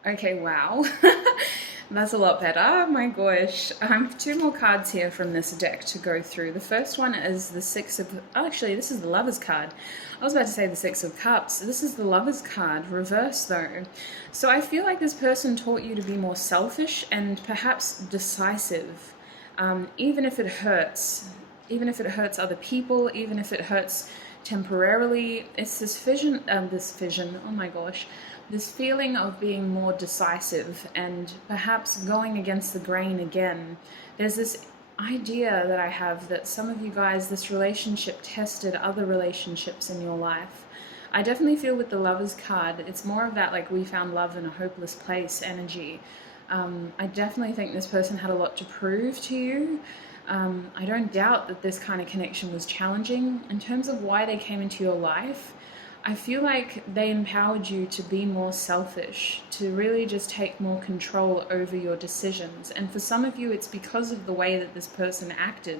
Okay, wow. That's a lot better. My gosh. I have 2 more cards here from this deck to go through. The first one is the Six of... Oh, actually, this is the Lover's card. I was about to say the Six of Cups. This is the Lover's card, reversed though. So I feel like this person taught you to be more selfish and perhaps decisive, even if it hurts. Even if it hurts other people, even if it hurts temporarily. It's this vision, oh my gosh, this feeling of being more decisive and perhaps going against the grain again. There's this idea that I have that some of you guys, this relationship tested other relationships in your life. I definitely feel with the Lover's card, it's more of that like we found love in a hopeless place energy. I definitely think this person had a lot to prove to you. I don't doubt that this kind of connection was challenging. In terms of why they came into your life, I feel like they empowered you to be more selfish, to really just take more control over your decisions. And for some of you, it's because of the way that this person acted.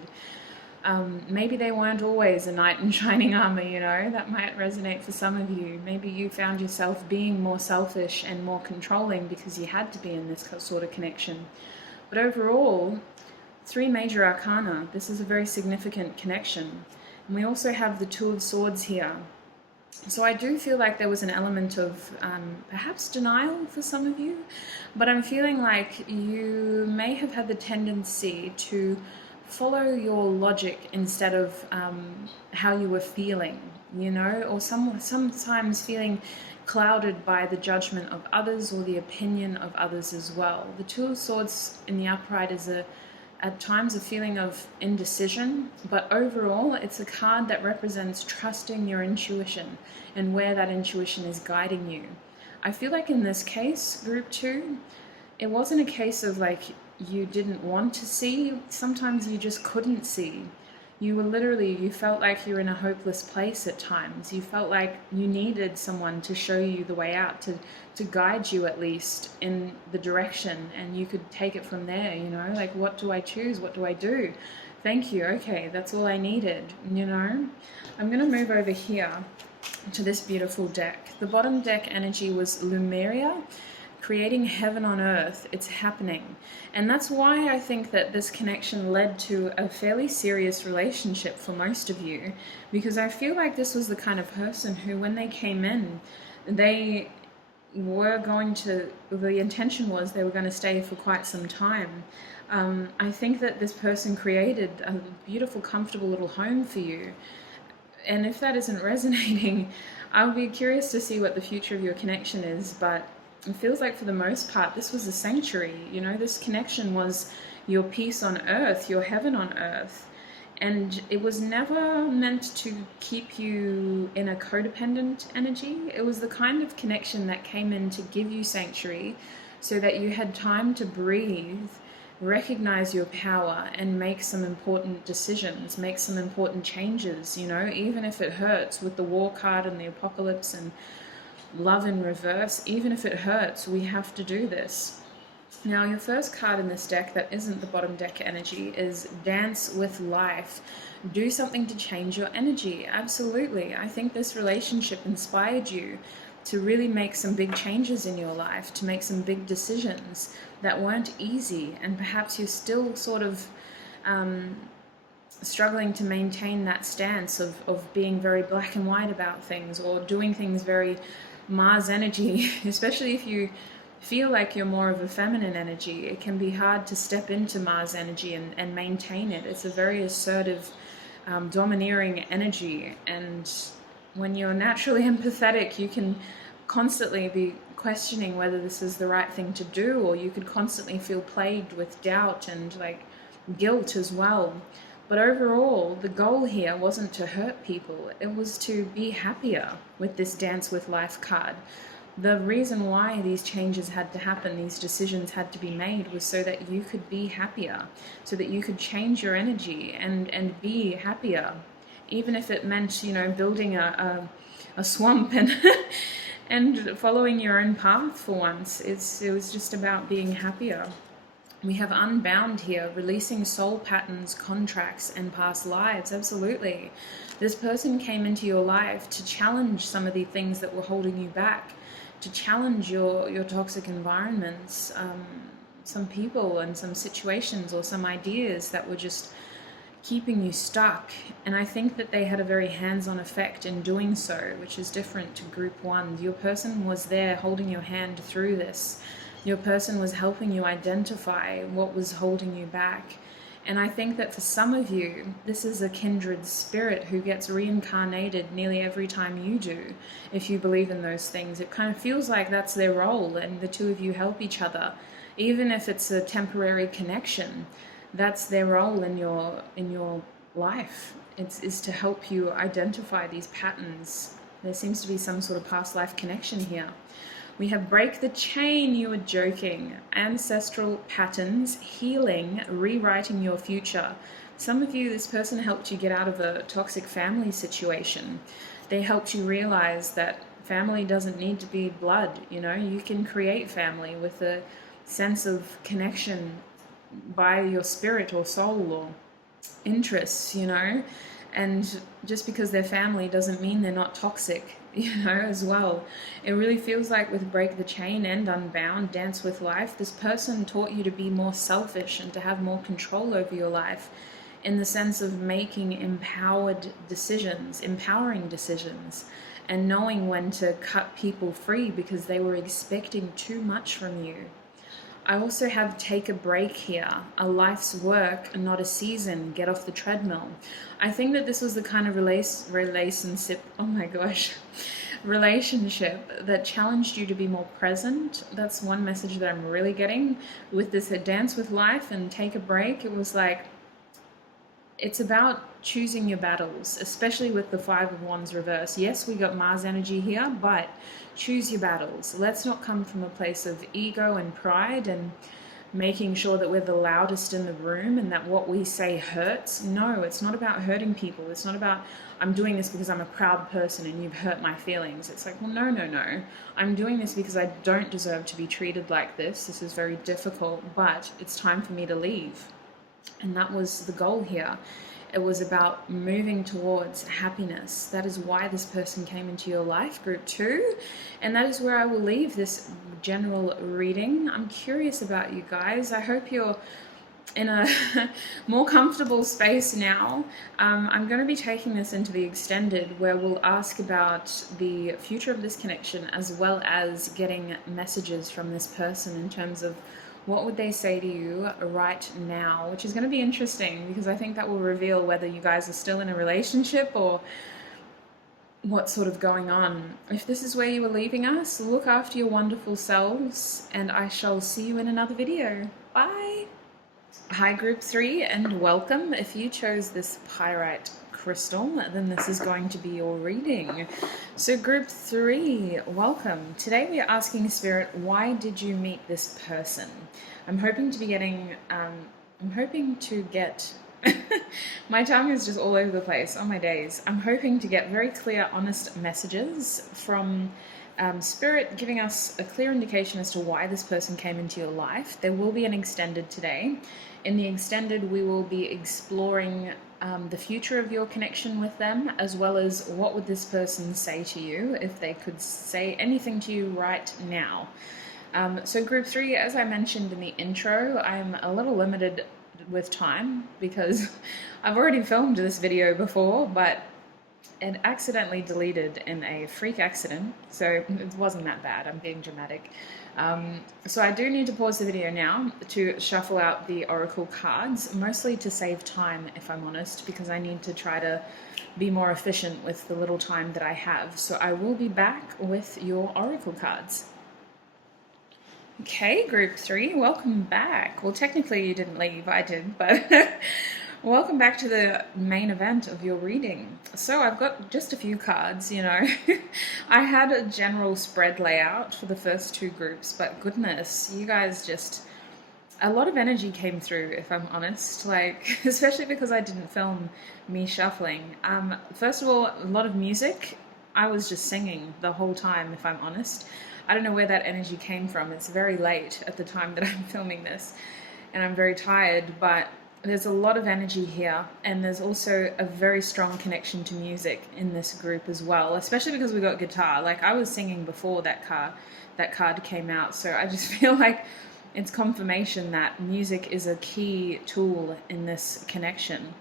Maybe they weren't always a knight in shining armor, you know. That might resonate for some of you. Maybe you found yourself being more selfish and more controlling because you had to be in this sort of connection. But overall, 3 major arcana. This is a very significant connection. And we also have the Two of Swords here. So I do feel like there was an element of perhaps denial for some of you, but I'm feeling like you may have had the tendency to follow your logic instead of how you were feeling, you know, or sometimes feeling clouded by the judgment of others or the opinion of others as well. The Two of Swords in the upright is at times a feeling of indecision, but overall it's a card that represents trusting your intuition and where that intuition is guiding you. I feel like in this case, group 2, it wasn't a case of like you didn't want to see, sometimes you just couldn't see. You were literally, you felt like you were in a hopeless place at times. You felt like you needed someone to show you the way out, to guide you at least in the direction, and you could take it from there, you know, like what do I choose? What do I do? Thank you, okay, that's all I needed, you know. I'm going to move over here to this beautiful deck. The bottom deck energy was Lumeria, creating heaven on earth. It's happening. And that's why I think that this connection led to a fairly serious relationship for most of you, because I feel like this was the kind of person who, when they came in, they were going to, the intention was they were going to stay for quite some time. I think that this person created a beautiful, comfortable little home for you. And if that isn't resonating, I would be curious to see what the future of your connection is, but it feels like for the most part, this was a sanctuary, you know, this connection was your peace on earth, your heaven on earth. And it was never meant to keep you in a codependent energy. It was the kind of connection that came in to give you sanctuary so that you had time to breathe, recognize your power, and make some important decisions, make some important changes, you know, even if it hurts with the War card and the Apocalypse and Love in reverse. Even if it hurts, we have to do this. Now, your first card in this deck that isn't the bottom deck energy is Dance with Life. Do something to change your energy. Absolutely. I think this relationship inspired you to really make some big changes in your life, to make some big decisions that weren't easy, and perhaps you're still sort of struggling to maintain that stance of being very black and white about things, or doing things very Mars energy, especially if you feel like you're more of a feminine energy. It can be hard to step into Mars energy and maintain it. It's a very assertive, domineering energy, and when you're naturally empathetic, you can constantly be questioning whether this is the right thing to do, or you could constantly feel plagued with doubt and like guilt as well. But overall, the goal here wasn't to hurt people, it was to be happier with this Dance with Life card. The reason why these changes had to happen, these decisions had to be made, was so that you could be happier, so that you could change your energy and be happier, even if it meant, building a swamp and and following your own path for once. It was just about being happier. We have Unbound here, releasing soul patterns, contracts, and past lives. Absolutely. This person came into your life to challenge some of the things that were holding you back, to challenge your toxic environments, some people and some situations or some ideas that were just keeping you stuck. And I think that they had a very hands-on effect in doing so, which is different to group one. Your person was there holding your hand through this. Your person was helping you identify what was holding you back. And I think that for some of you, this is a kindred spirit who gets reincarnated nearly every time you do. If you believe in those things, it kind of feels like that's their role, and the two of you help each other. Even if it's a temporary connection, that's their role in your life. Is to help you identify these patterns. There seems to be some sort of past life connection here. We have Break the Chain. You were joking. Ancestral patterns, healing, rewriting your future. Some of you, this person helped you get out of a toxic family situation. They helped you realize that family doesn't need to be blood. You can create family with a sense of connection by your spirit or soul or interests, and just because they're family doesn't mean they're not toxic, as well. It really feels like with Break the Chain and Unbound, Dance with Life, this person taught you to be more selfish and to have more control over your life, in the sense of making empowering decisions, and knowing when to cut people free because they were expecting too much from you. I also have Take a Break here, a life's work, not a season, get off the treadmill. I think that this was the kind of relationship that challenged you to be more present. That's one message that I'm really getting with this Dance with Life and Take a Break. It was like, it's about choosing your battles, especially with the Five of Wands reverse. Yes, we got Mars energy here, but choose your battles. Let's not come from a place of ego and pride and making sure that we're the loudest in the room and that what we say hurts. No, it's not about hurting people. It's not about, I'm doing this because I'm a proud person and you've hurt my feelings. It's like, well, no. I'm doing this because I don't deserve to be treated like this. This is very difficult, but it's time for me to leave. And that was the goal here. It was about moving towards happiness. That is why this person came into your life, group 2. And that is where I will leave this general reading. I'm curious about you guys. I hope you're in a more comfortable space now. I'm going to be taking this into the extended, where we'll ask about the future of this connection, as well as getting messages from this person in terms of what would they say to you right now, which is going to be interesting because I think that will reveal whether you guys are still in a relationship or what's sort of going on. If this is where you are leaving us, look after your wonderful selves, and I shall see you in another video. Bye! Hi group 3 and welcome. If you chose this pyrite crystal, then this is going to be your reading. So group 3, welcome. Today we are asking Spirit, why did you meet this person? I'm hoping to be getting, my tongue is just all over the place on my days. I'm hoping to get very clear, honest messages from Spirit giving us a clear indication as to why this person came into your life. There will be an extended today. In the extended, we will be exploring the future of your connection with them, as well as what would this person say to you if they could say anything to you right now. So group 3, as I mentioned in the intro, I'm a little limited with time because I've already filmed this video before, but it accidentally deleted in a freak accident, so it wasn't that bad. I'm being dramatic. So I do need to pause the video now to shuffle out the oracle cards, mostly to save time, if I'm honest, because I need to try to be more efficient with the little time that I have. So I will be back with your oracle cards. Okay, group 3, welcome back. Well, technically you didn't leave, I did, but welcome back to the main event of your reading. So I've got just a few cards, you know. I had a general spread layout for the first 2 groups, but goodness, you guys just, a lot of energy came through, if I'm honest, like, especially because I didn't film me shuffling. First of all, a lot of music. I was just singing the whole time, if I'm honest. I don't know where that energy came from. It's very late at the time that I'm filming this, and I'm very tired, but there's a lot of energy here, and there's also a very strong connection to music in this group as well, especially because we got guitar. Like, I was singing before that card came out, so I just feel like it's confirmation that music is a key tool in this connection.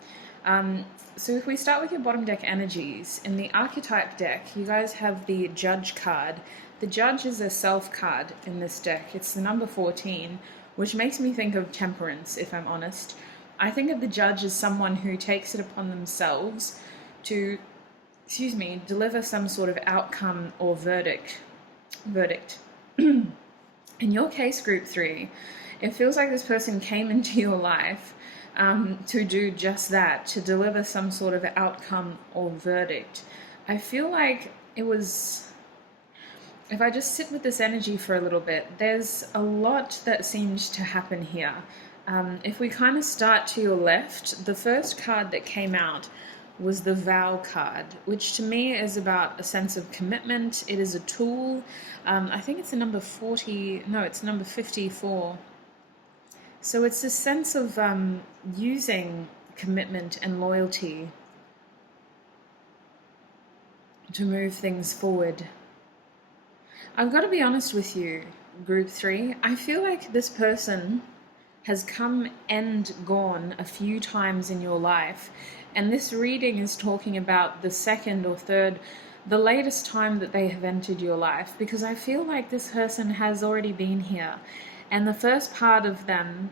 So if we start with your bottom deck energies, in the Archetype deck, you guys have the Judge card. The Judge is a self card in this deck. It's the number 14, which makes me think of temperance, if I'm honest. I think of the Judge as someone who takes it upon themselves to, deliver some sort of outcome or verdict. In your case, group 3, it feels like this person came into your life to do just that, to deliver some sort of outcome or verdict. I feel like it was, if I just sit with this energy for a little bit, there's a lot that seems to happen here. If we kind of start to your left, the first card that came out was the Vow card, which to me is about a sense of commitment. It is a tool. I think it's the number 40, no, it's number 54. So it's a sense of using commitment and loyalty to move things forward. I've got to be honest with you, group 3. I feel like this person has come and gone a few times in your life, and this reading is talking about the second or third, the latest time that they have entered your life, because I feel like this person has already been here, and the first part of them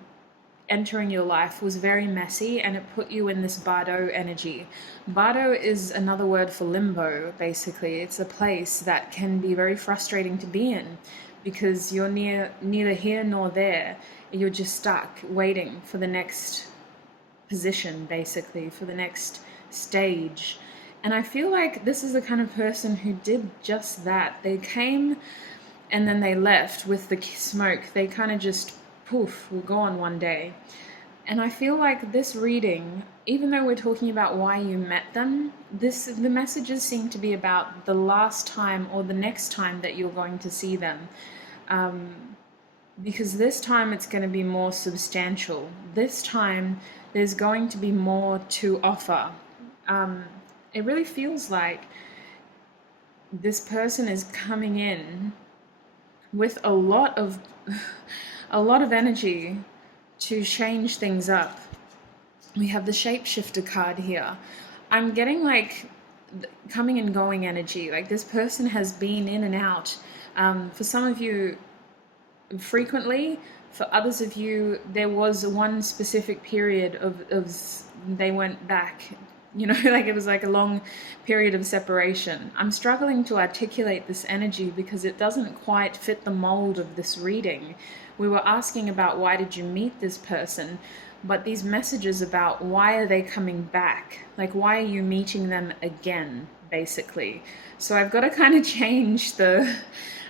entering your life was very messy, and it put you in this Bardo energy. Bardo is another word for limbo, basically. It's a place that can be very frustrating to be in because you're neither here nor there. You're just stuck waiting for the next position, basically, for the next stage. And I feel like this is the kind of person who did just that. They came and then they left with the smoke. They kind of just poof, were gone one day. And I feel like this reading, even though we're talking about why you met them, the messages seem to be about the last time or the next time that you're going to see them. Because this time it's going to be more substantial. This time there's going to be more to offer. It really feels like this person is coming in with a lot of energy to change things up. We have the Shapeshifter card here. I'm getting like coming and going energy. Like this person has been in and out. For some of you, frequently. For others of you, there was one specific period of they went back. You know, like it was like a long period of separation. I'm struggling to articulate this energy because it doesn't quite fit the mold of this reading. We were asking about why did you meet this person, but these messages about why are they coming back? Like why are you meeting them again, basically? So I've got to kind of change the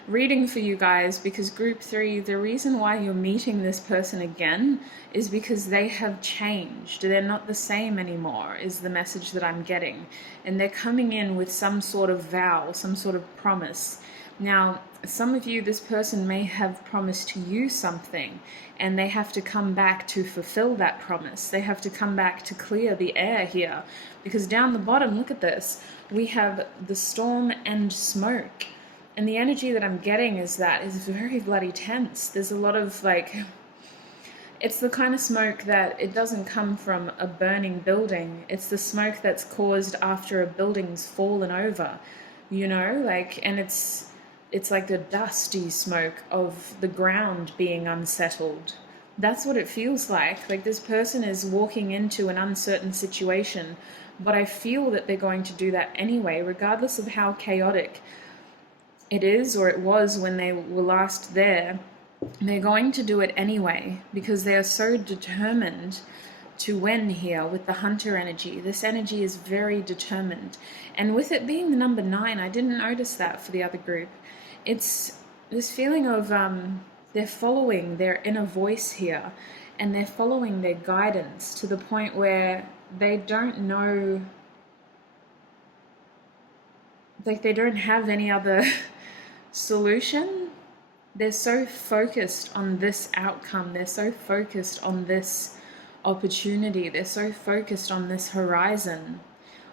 reading for you guys because group 3, the reason why you're meeting this person again is because they have changed. They're not the same anymore is the message that I'm getting. And they're coming in with some sort of vow, some sort of promise. Now, some of you, this person may have promised you something, and they have to come back to fulfill that promise. They have to come back to clear the air here, because down the bottom, look at this, we have the storm and smoke. And the energy that I'm getting is very bloody tense. There's a lot of it's the kind of smoke that it doesn't come from a burning building. It's the smoke that's caused after a building's fallen over, and it's like the dusty smoke of the ground being unsettled. That's what it feels like. Like this person is walking into an uncertain situation, but I feel that they're going to do that anyway, regardless of how chaotic it is or it was when they were last there. They're going to do it anyway because they are so determined to win here with the hunter energy. This energy is very determined. And with it being the number 9, I didn't notice that for the other group. It's this feeling of they're following their inner voice here, and they're following their guidance to the point where they don't know, they don't have any other solution. They're so focused on this outcome. They're so focused on this opportunity. They're so focused on this horizon.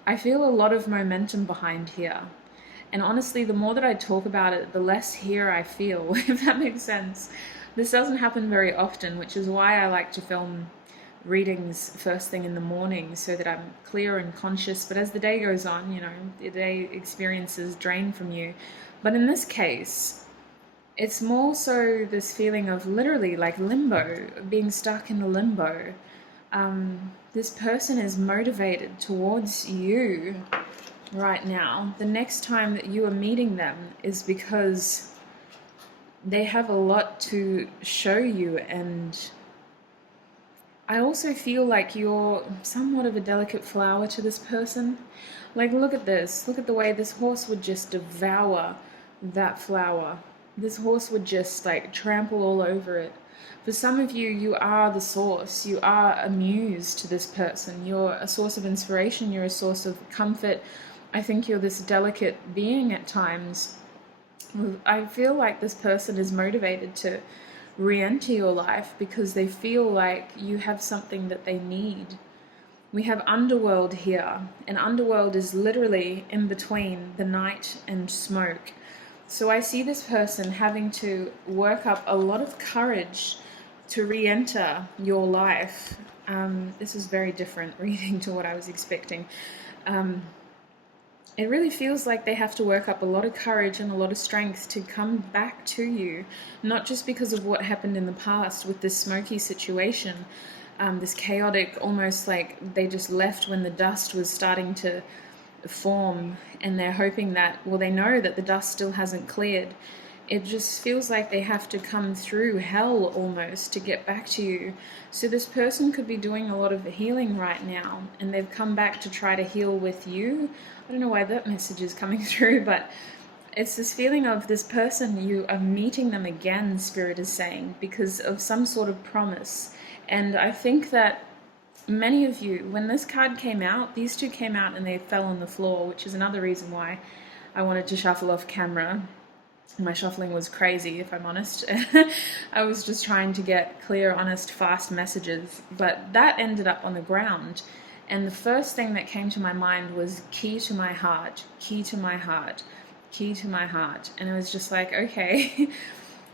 I feel a lot of momentum behind here. And honestly, the more that I talk about it, the less here I feel, if that makes sense. This doesn't happen very often, which is why I like to film readings first thing in the morning so that I'm clear and conscious. But as the day goes on, the day experiences drain from you. But in this case, it's more so this feeling of literally like limbo, being stuck in a limbo. This person is motivated towards you right now. The next time that you are meeting them is because they have a lot to show you, and I also feel like you're somewhat of a delicate flower to this person. Like, look at this. Look at the way this horse would just devour that flower. This horse would just trample all over it. For some of you, you are the source. You are a muse to this person. You're a source of inspiration. You're a source of comfort. I think you're this delicate being at times. I feel like this person is motivated to re-enter your life because they feel like you have something that they need. We have underworld here, and underworld is literally in between the night and smoke. So I see this person having to work up a lot of courage to re-enter your life. This is very different reading to what I was expecting. It really feels like they have to work up a lot of courage and a lot of strength to come back to you, not just because of what happened in the past with this smoky situation, this chaotic, almost like they just left when the dust was starting to form, and they're hoping that, they know that the dust still hasn't cleared. It just feels like they have to come through hell almost to get back to you. So this person could be doing a lot of healing right now, and they've come back to try to heal with you. I don't know why that message is coming through, but it's this feeling of this person, you are meeting them again, Spirit is saying, because of some sort of promise. And I think that many of you, when this card came out, these two came out and they fell on the floor, which is another reason why I wanted to shuffle off camera. My shuffling was crazy, if I'm honest. I was just trying to get clear, honest, fast messages, but that ended up on the ground. And the first thing that came to my mind was key to my heart, key to my heart, key to my heart. And it was just like, okay,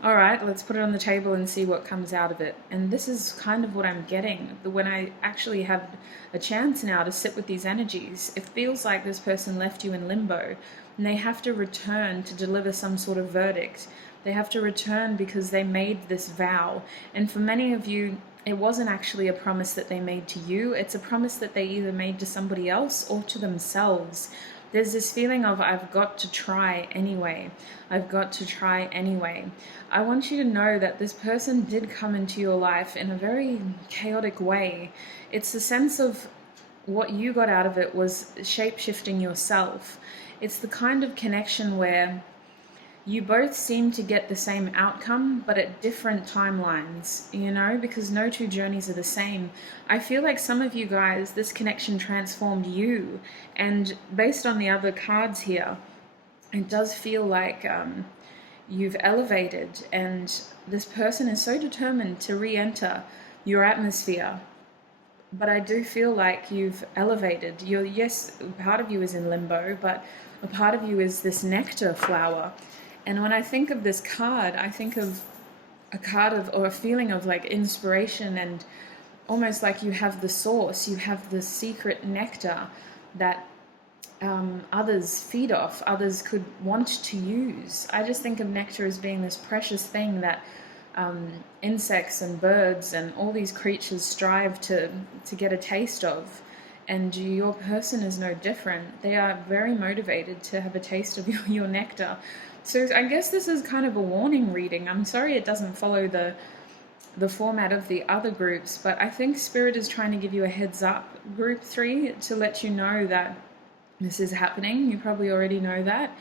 all right, let's put it on the table and see what comes out of it. And this is kind of what I'm getting. When I actually have a chance now to sit with these energies, it feels like this person left you in limbo, and they have to return to deliver some sort of verdict. They have to return because they made this vow. And for many of you, it wasn't actually a promise that they made to you. It's a promise that they either made to somebody else or to themselves. There's this feeling of, I've got to try anyway. I've got to try anyway. I want you to know that this person did come into your life in a very chaotic way. It's the sense of what you got out of it was shape-shifting yourself. It's the kind of connection where you both seem to get the same outcome, but at different timelines, because no two journeys are the same. I feel like some of you guys, this connection transformed you, and based on the other cards here, it does feel like you've elevated, and this person is so determined to re-enter your atmosphere. But I do feel like you've elevated. Yes, part of you is in limbo, but a part of you is this nectar flower. And when I think of this card, I think of a card of, or a feeling of like inspiration, and almost like you have the source, you have the secret nectar that others feed off, others could want to use. I just think of nectar as being this precious thing that insects and birds and all these creatures strive to get a taste of. And your person is no different. They are very motivated to have a taste of your nectar. So I guess this is kind of a warning reading. I'm sorry it doesn't follow the format of the other groups, but I think Spirit is trying to give you a heads up, Group 3, to let you know that this is happening. You probably already know that.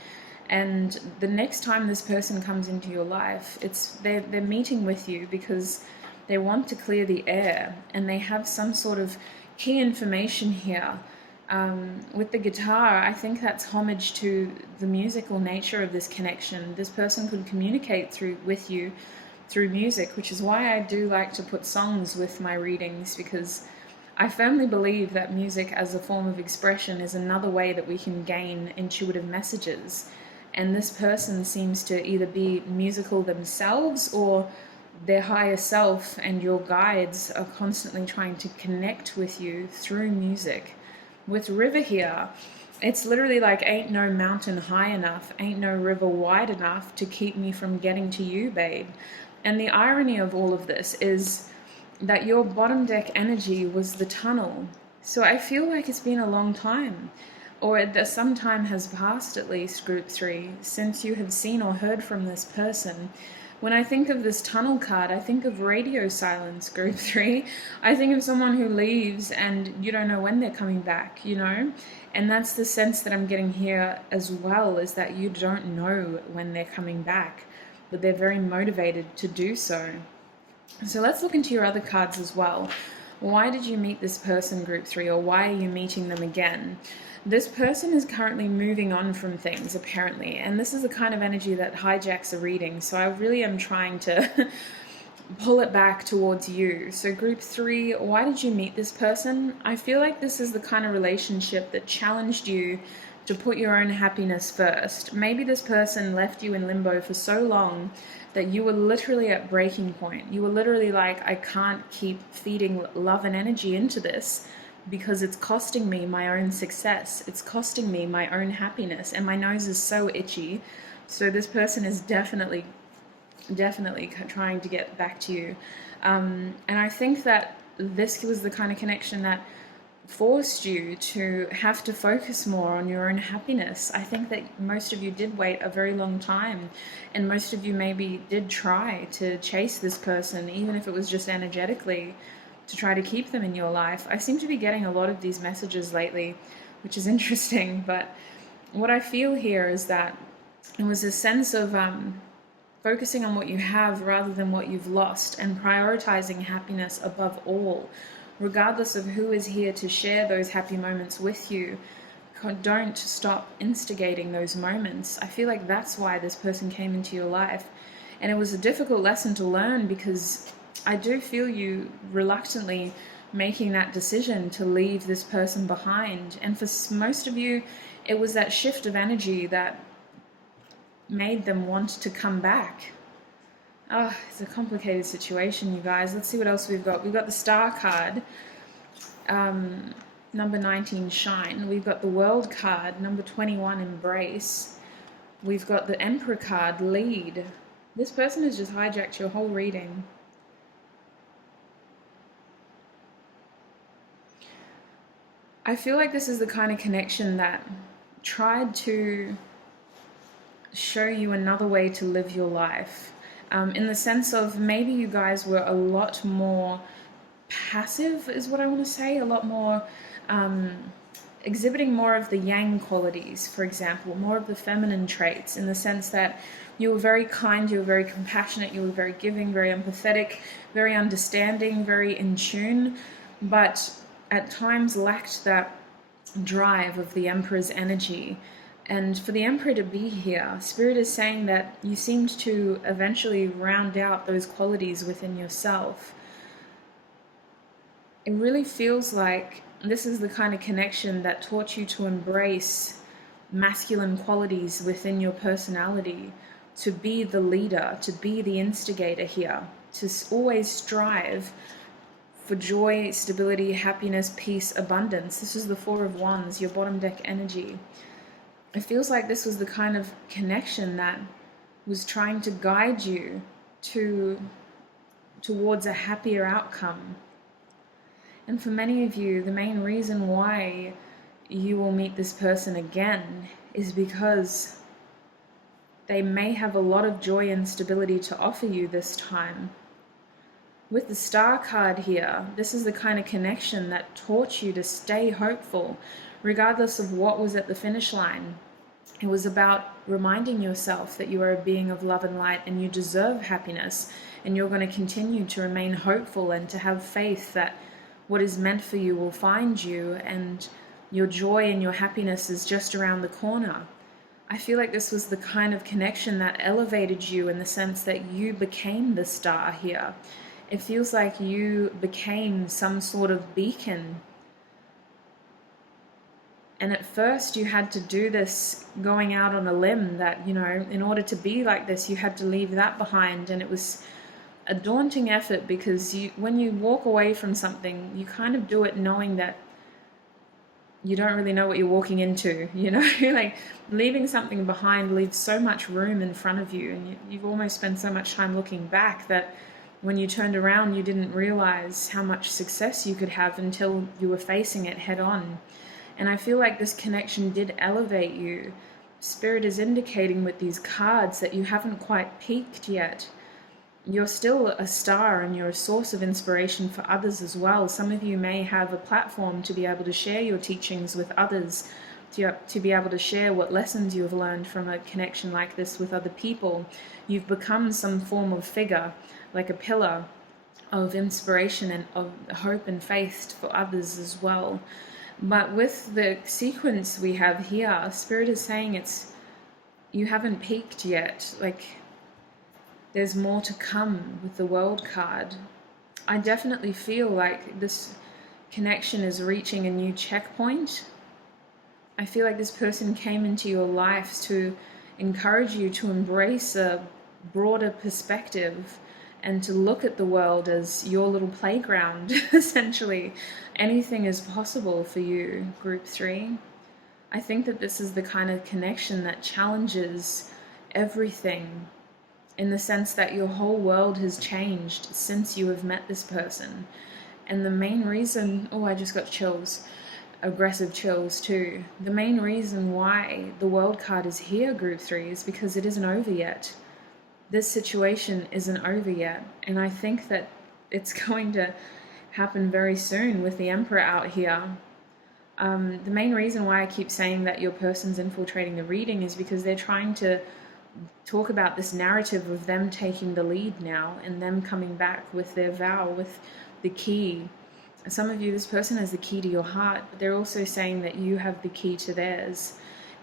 And the next time this person comes into your life, they're meeting with you because they want to clear the air, and they have some sort of key information here. With the guitar, I think that's homage to the musical nature of this connection. This person could communicate with you through music, which is why I do like to put songs with my readings, because I firmly believe that music as a form of expression is another way that we can gain intuitive messages. And this person seems to either be musical themselves, or their higher self and your guides are constantly trying to connect with you through music. With River here, it's literally like, ain't no mountain high enough, ain't no river wide enough to keep me from getting to you, babe. And the irony of all of this is that your bottom deck energy was the tunnel. So I feel like it's been a long time, or that some time has passed, at least, Group 3, since you have seen or heard from this person. When I think of this tunnel card, I think of radio silence, Group 3. I think of someone who leaves and you don't know when they're coming back, And that's the sense that I'm getting here as well, is that you don't know when they're coming back, but they're very motivated to do so. So let's look into your other cards as well. Why did you meet this person, Group 3, or why are you meeting them again? This person is currently moving on from things, apparently, and this is the kind of energy that hijacks a reading, so I really am trying to pull it back towards you. So Group 3, why did you meet this person? I feel like this is the kind of relationship that challenged you to put your own happiness first. Maybe this person left you in limbo for so long that you were literally at breaking point. You were literally like, I can't keep feeding love and energy into this, because it's costing me my own success. It's costing me my own happiness, and my nose is so itchy. So this person is definitely trying to get back to you. And I think that this was the kind of connection that forced you to have to focus more on your own happiness. I think that most of you did wait a very long time, and most of you maybe did try to chase this person, even if it was just energetically, to try to keep them in your life. I seem to be getting a lot of these messages lately, which is interesting, but what I feel here is that it was a sense of focusing on what you have rather than what you've lost, and prioritizing happiness above all, regardless of who is here to share those happy moments with you. Don't stop instigating those moments. I feel like that's why this person came into your life, and it was a difficult lesson to learn, because I do feel you reluctantly making that decision to leave this person behind. And for most of you, it was that shift of energy that made them want to come back. Oh, it's a complicated situation, you guys. Let's see what else we've got. We've got the Star card, number 19, Shine. We've got the World card, number 21, Embrace. We've got the Emperor card, Lead. This person has just hijacked your whole reading. I feel like this is the kind of connection that tried to show you another way to live your life, in the sense of maybe you guys were a lot more passive, is what I want to say, a lot more exhibiting more of the yang qualities, for example, more of the feminine traits, in the sense that you were very kind, you were very compassionate, you were very giving, very empathetic, very understanding, very in tune, but at times lacked that drive of the Emperor's energy. And for the Emperor to be here, Spirit is saying that you seemed to eventually round out those qualities within yourself. It really feels like this is the kind of connection that taught you to embrace masculine qualities within your personality, to be the leader, to be the instigator here, to always strive for joy, stability, happiness, peace, abundance. This is the Four of Wands, your bottom deck energy. It feels like this was the kind of connection that was trying to guide you towards a happier outcome. And for many of you, the main reason why you will meet this person again is because they may have a lot of joy and stability to offer you this time. With the Star card here, this is the kind of connection that taught you to stay hopeful, regardless of what was at the finish line. It was about reminding yourself that you are a being of love and light and you deserve happiness, and you're going to continue to remain hopeful and to have faith that what is meant for you will find you, and your joy and your happiness is just around the corner. I feel like this was the kind of connection that elevated you in the sense that you became the star here. It feels like you became some sort of beacon. And at first you had to do this going out on a limb that, you know, in order to be like this, you had to leave that behind. And it was a daunting effort because when you walk away from something, you kind of do it knowing that you don't really know what you're walking into, you know? Like leaving something behind leaves so much room in front of you, and you've almost spent so much time looking back that when you turned around, you didn't realize how much success you could have until you were facing it head on. And I feel like this connection did elevate you. Spirit is indicating with these cards that you haven't quite peaked yet. You're still a star and you're a source of inspiration for others as well. Some of you may have a platform to be able to share your teachings with others, to be able to share what lessons you have learned from a connection like this with other people. You've become some form of figure, like a pillar of inspiration and of hope and faith for others as well. But with the sequence we have here, Spirit is saying you haven't peaked yet. Like, there's more to come with the World card. I definitely feel like this connection is reaching a new checkpoint. I feel like this person came into your life to encourage you to embrace a broader perspective and to look at the world as your little playground, essentially. Anything is possible for you, Group 3. I think that this is the kind of connection that challenges everything, in the sense that your whole world has changed since you have met this person. And the main reason, I just got chills, aggressive chills too. The main reason why the World card is here, Group 3, is because it isn't over yet. This situation isn't over yet. And I think that it's going to happen very soon with the Emperor out here. The main reason why I keep saying that your person's infiltrating the reading is because they're trying to talk about this narrative of them taking the lead now and them coming back with their vow, with the key. Some of you, this person has the key to your heart, but they're also saying that you have the key to theirs.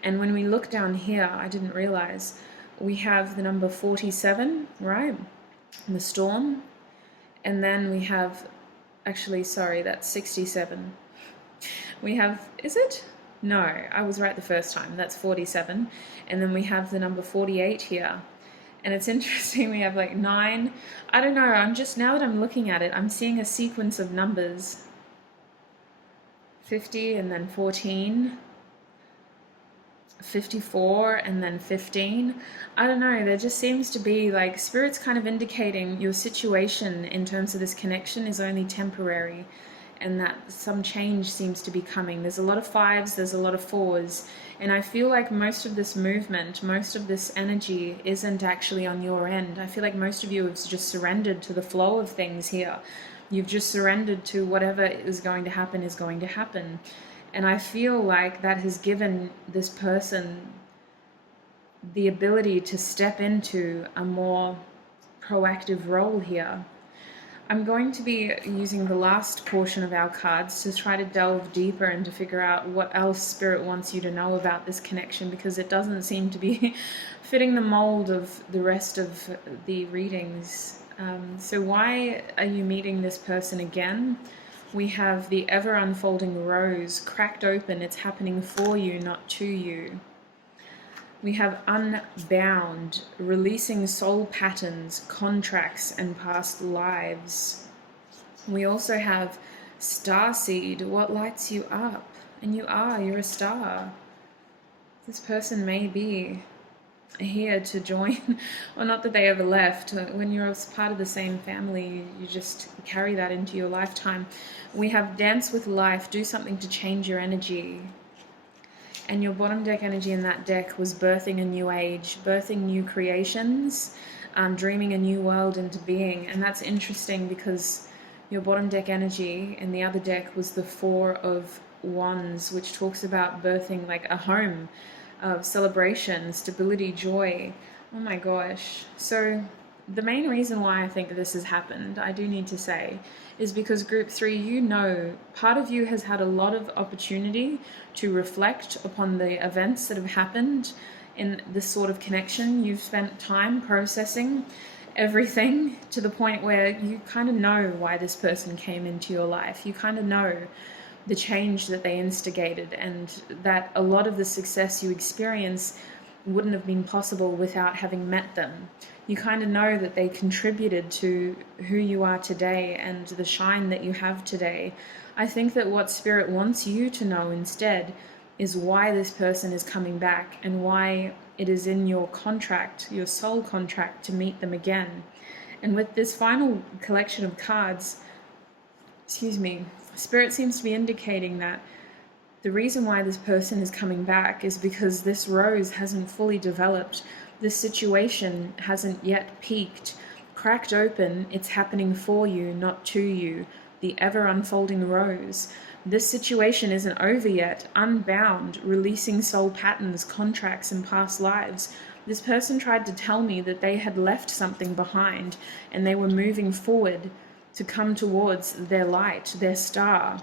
And when we look down here, I didn't realize, we have the number 47, right? And the storm. And then we have, that's 67. We have, is it? No, I was right the first time. That's 47. And then we have the number 48 here. And it's interesting, we have like 9. I don't know, now that I'm looking at it, I'm seeing a sequence of numbers. 50 and then 14. 54 and then 15. I don't know, there just seems to be like Spirit's kind of indicating your situation in terms of this connection is only temporary, and that some change seems to be coming. There's a lot of 5s, there's a lot of 4s, and I feel like most of this movement, most of this energy isn't actually on your end. I feel like most of you have just surrendered to the flow of things here. You've just surrendered to whatever is going to happen is going to happen. And I feel like that has given this person the ability to step into a more proactive role here. I'm going to be using the last portion of our cards to try to delve deeper and to figure out what else Spirit wants you to know about this connection, because it doesn't seem to be fitting the mold of the rest of the readings. So why are you meeting this person again? We have the ever unfolding rose cracked open. It's happening for you, not to you. We have unbound, releasing soul patterns, contracts, and past lives. We also have starseed, what lights you up? And you're a star. This person may be here to join, or not that they ever left. When you're part of the same family, you just carry that into your lifetime. We have dance with life, do something to change your energy. And your bottom deck energy in that deck was birthing a new age, birthing new creations, dreaming a new world into being. And that's interesting because your bottom deck energy in the other deck was the Four of Wands, which talks about birthing like a home of celebration, stability, joy. Oh my gosh. So the main reason why I think this has happened, I do need to say, is because group 3, you know, part of you has had a lot of opportunity to reflect upon the events that have happened in this sort of connection. You've spent time processing everything to the point where you kind of know why this person came into your life. You kind of know the change that they instigated, and that a lot of the success you experience wouldn't have been possible without having met them. You kind of know that they contributed to who you are today and the shine that you have today. I think that what Spirit wants you to know instead is why this person is coming back and why it is in your contract, your soul contract, to meet them again. And with this final collection of cards, Spirit seems to be indicating that the reason why this person is coming back is because this rose hasn't fully developed. This situation hasn't yet peaked. Cracked open, it's happening for you, not to you. The ever unfolding rose. This situation isn't over yet. Unbound, releasing soul patterns, contracts, and past lives. This person tried to tell me that they had left something behind and they were moving forward to come towards their light, their star.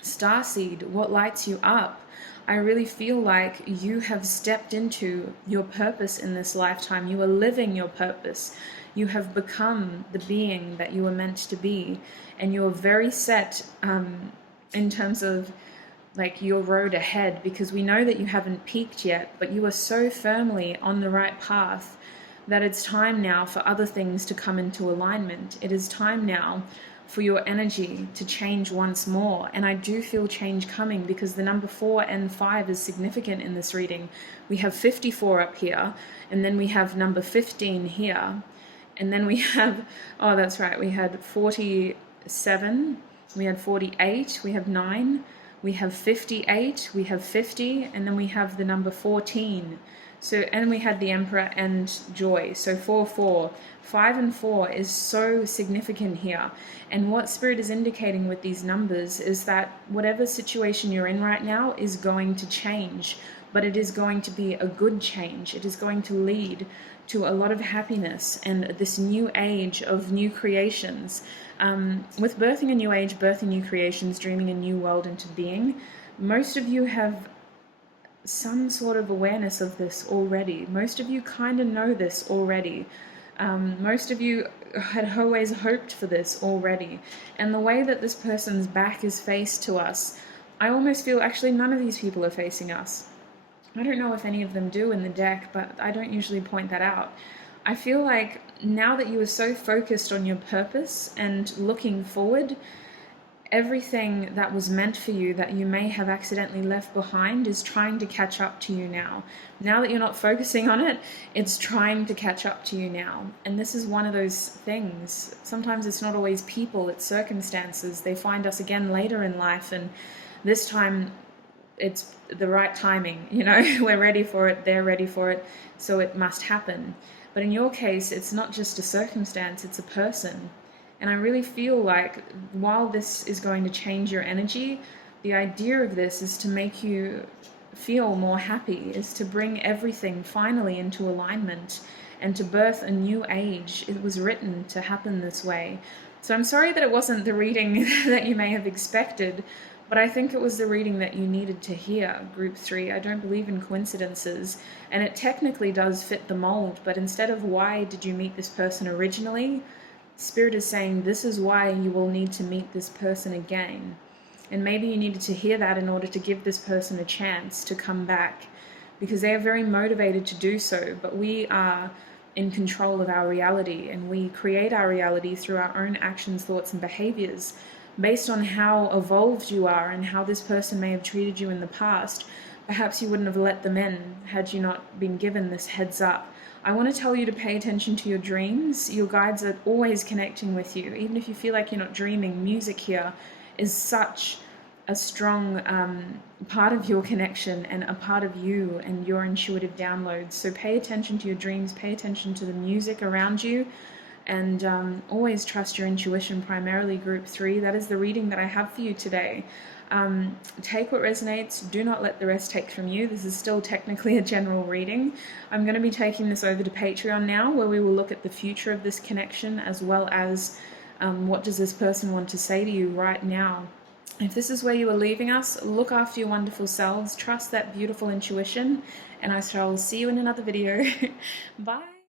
Starseed, what lights you up? I really feel like you have stepped into your purpose in this lifetime. You are living your purpose. You have become the being that you were meant to be. And you're very set in terms of like your road ahead, because we know that you haven't peaked yet, but you are so firmly on the right path that it's time now for other things to come into alignment. It is time now for your energy to change once more. And I do feel change coming, because the number 4 and 5 is significant in this reading. We have 54 up here, and then we have number 15 here, and then we have, oh that's right, we had 47, we had 48, we have 9, we have 58, we have 50, and then we have the number 14. So, and we had the Emperor and Joy. So 4, 4, 5 and 4 is so significant here. And what Spirit is indicating with these numbers is that whatever situation you're in right now is going to change, but it is going to be a good change. It is going to lead to a lot of happiness and this new age of new creations. With birthing a new age, birthing new creations, dreaming a new world into being, most of you have some sort of awareness of this already. Most of you kind of know this already. Most of you had always hoped for this already. And the way that this person's back is faced to us, I almost feel actually none of these people are facing us. I don't know if any of them do in the deck, but I don't usually point that out. I feel like now that you are so focused on your purpose and looking forward, everything that was meant for you that you may have accidentally left behind is trying to catch up to you now. Now that you're not focusing on it, it's trying to catch up to you now. And this is one of those things. Sometimes it's not always people, it's circumstances. They find us again later in life, and this time it's the right timing. You know, we're ready for it, they're ready for it, so it must happen. But in your case, it's not just a circumstance, it's a person. And I really feel like while this is going to change your energy, the idea of this is to make you feel more happy, is to bring everything finally into alignment and to birth a new age. It was written to happen this way. So I'm sorry that it wasn't the reading that you may have expected, but I think it was the reading that you needed to hear, Group 3. I don't believe in coincidences, and it technically does fit the mold, but instead of why did you meet this person originally, Spirit is saying this is why you will need to meet this person again. And maybe you needed to hear that in order to give this person a chance to come back, because they are very motivated to do so, but we are in control of our reality, and we create our reality through our own actions, thoughts, and behaviors based on how evolved you are and how this person may have treated you in the past. Perhaps you wouldn't have let them in had you not been given this heads up. I want to tell you to pay attention to your dreams. Your guides are always connecting with you. Even if you feel like you're not dreaming, music here is such a strong part of your connection and a part of you and your intuitive downloads. So pay attention to your dreams, pay attention to the music around you, and always trust your intuition, primarily Group 3. That is the reading that I have for you today. Take what resonates, do not let the rest take from you. This is still technically a general reading. I'm going to be taking this over to Patreon now, where we will look at the future of this connection, as well as what does this person want to say to you right now. If this is where you are leaving us, look after your wonderful selves, trust that beautiful intuition, and I shall see you in another video. Bye!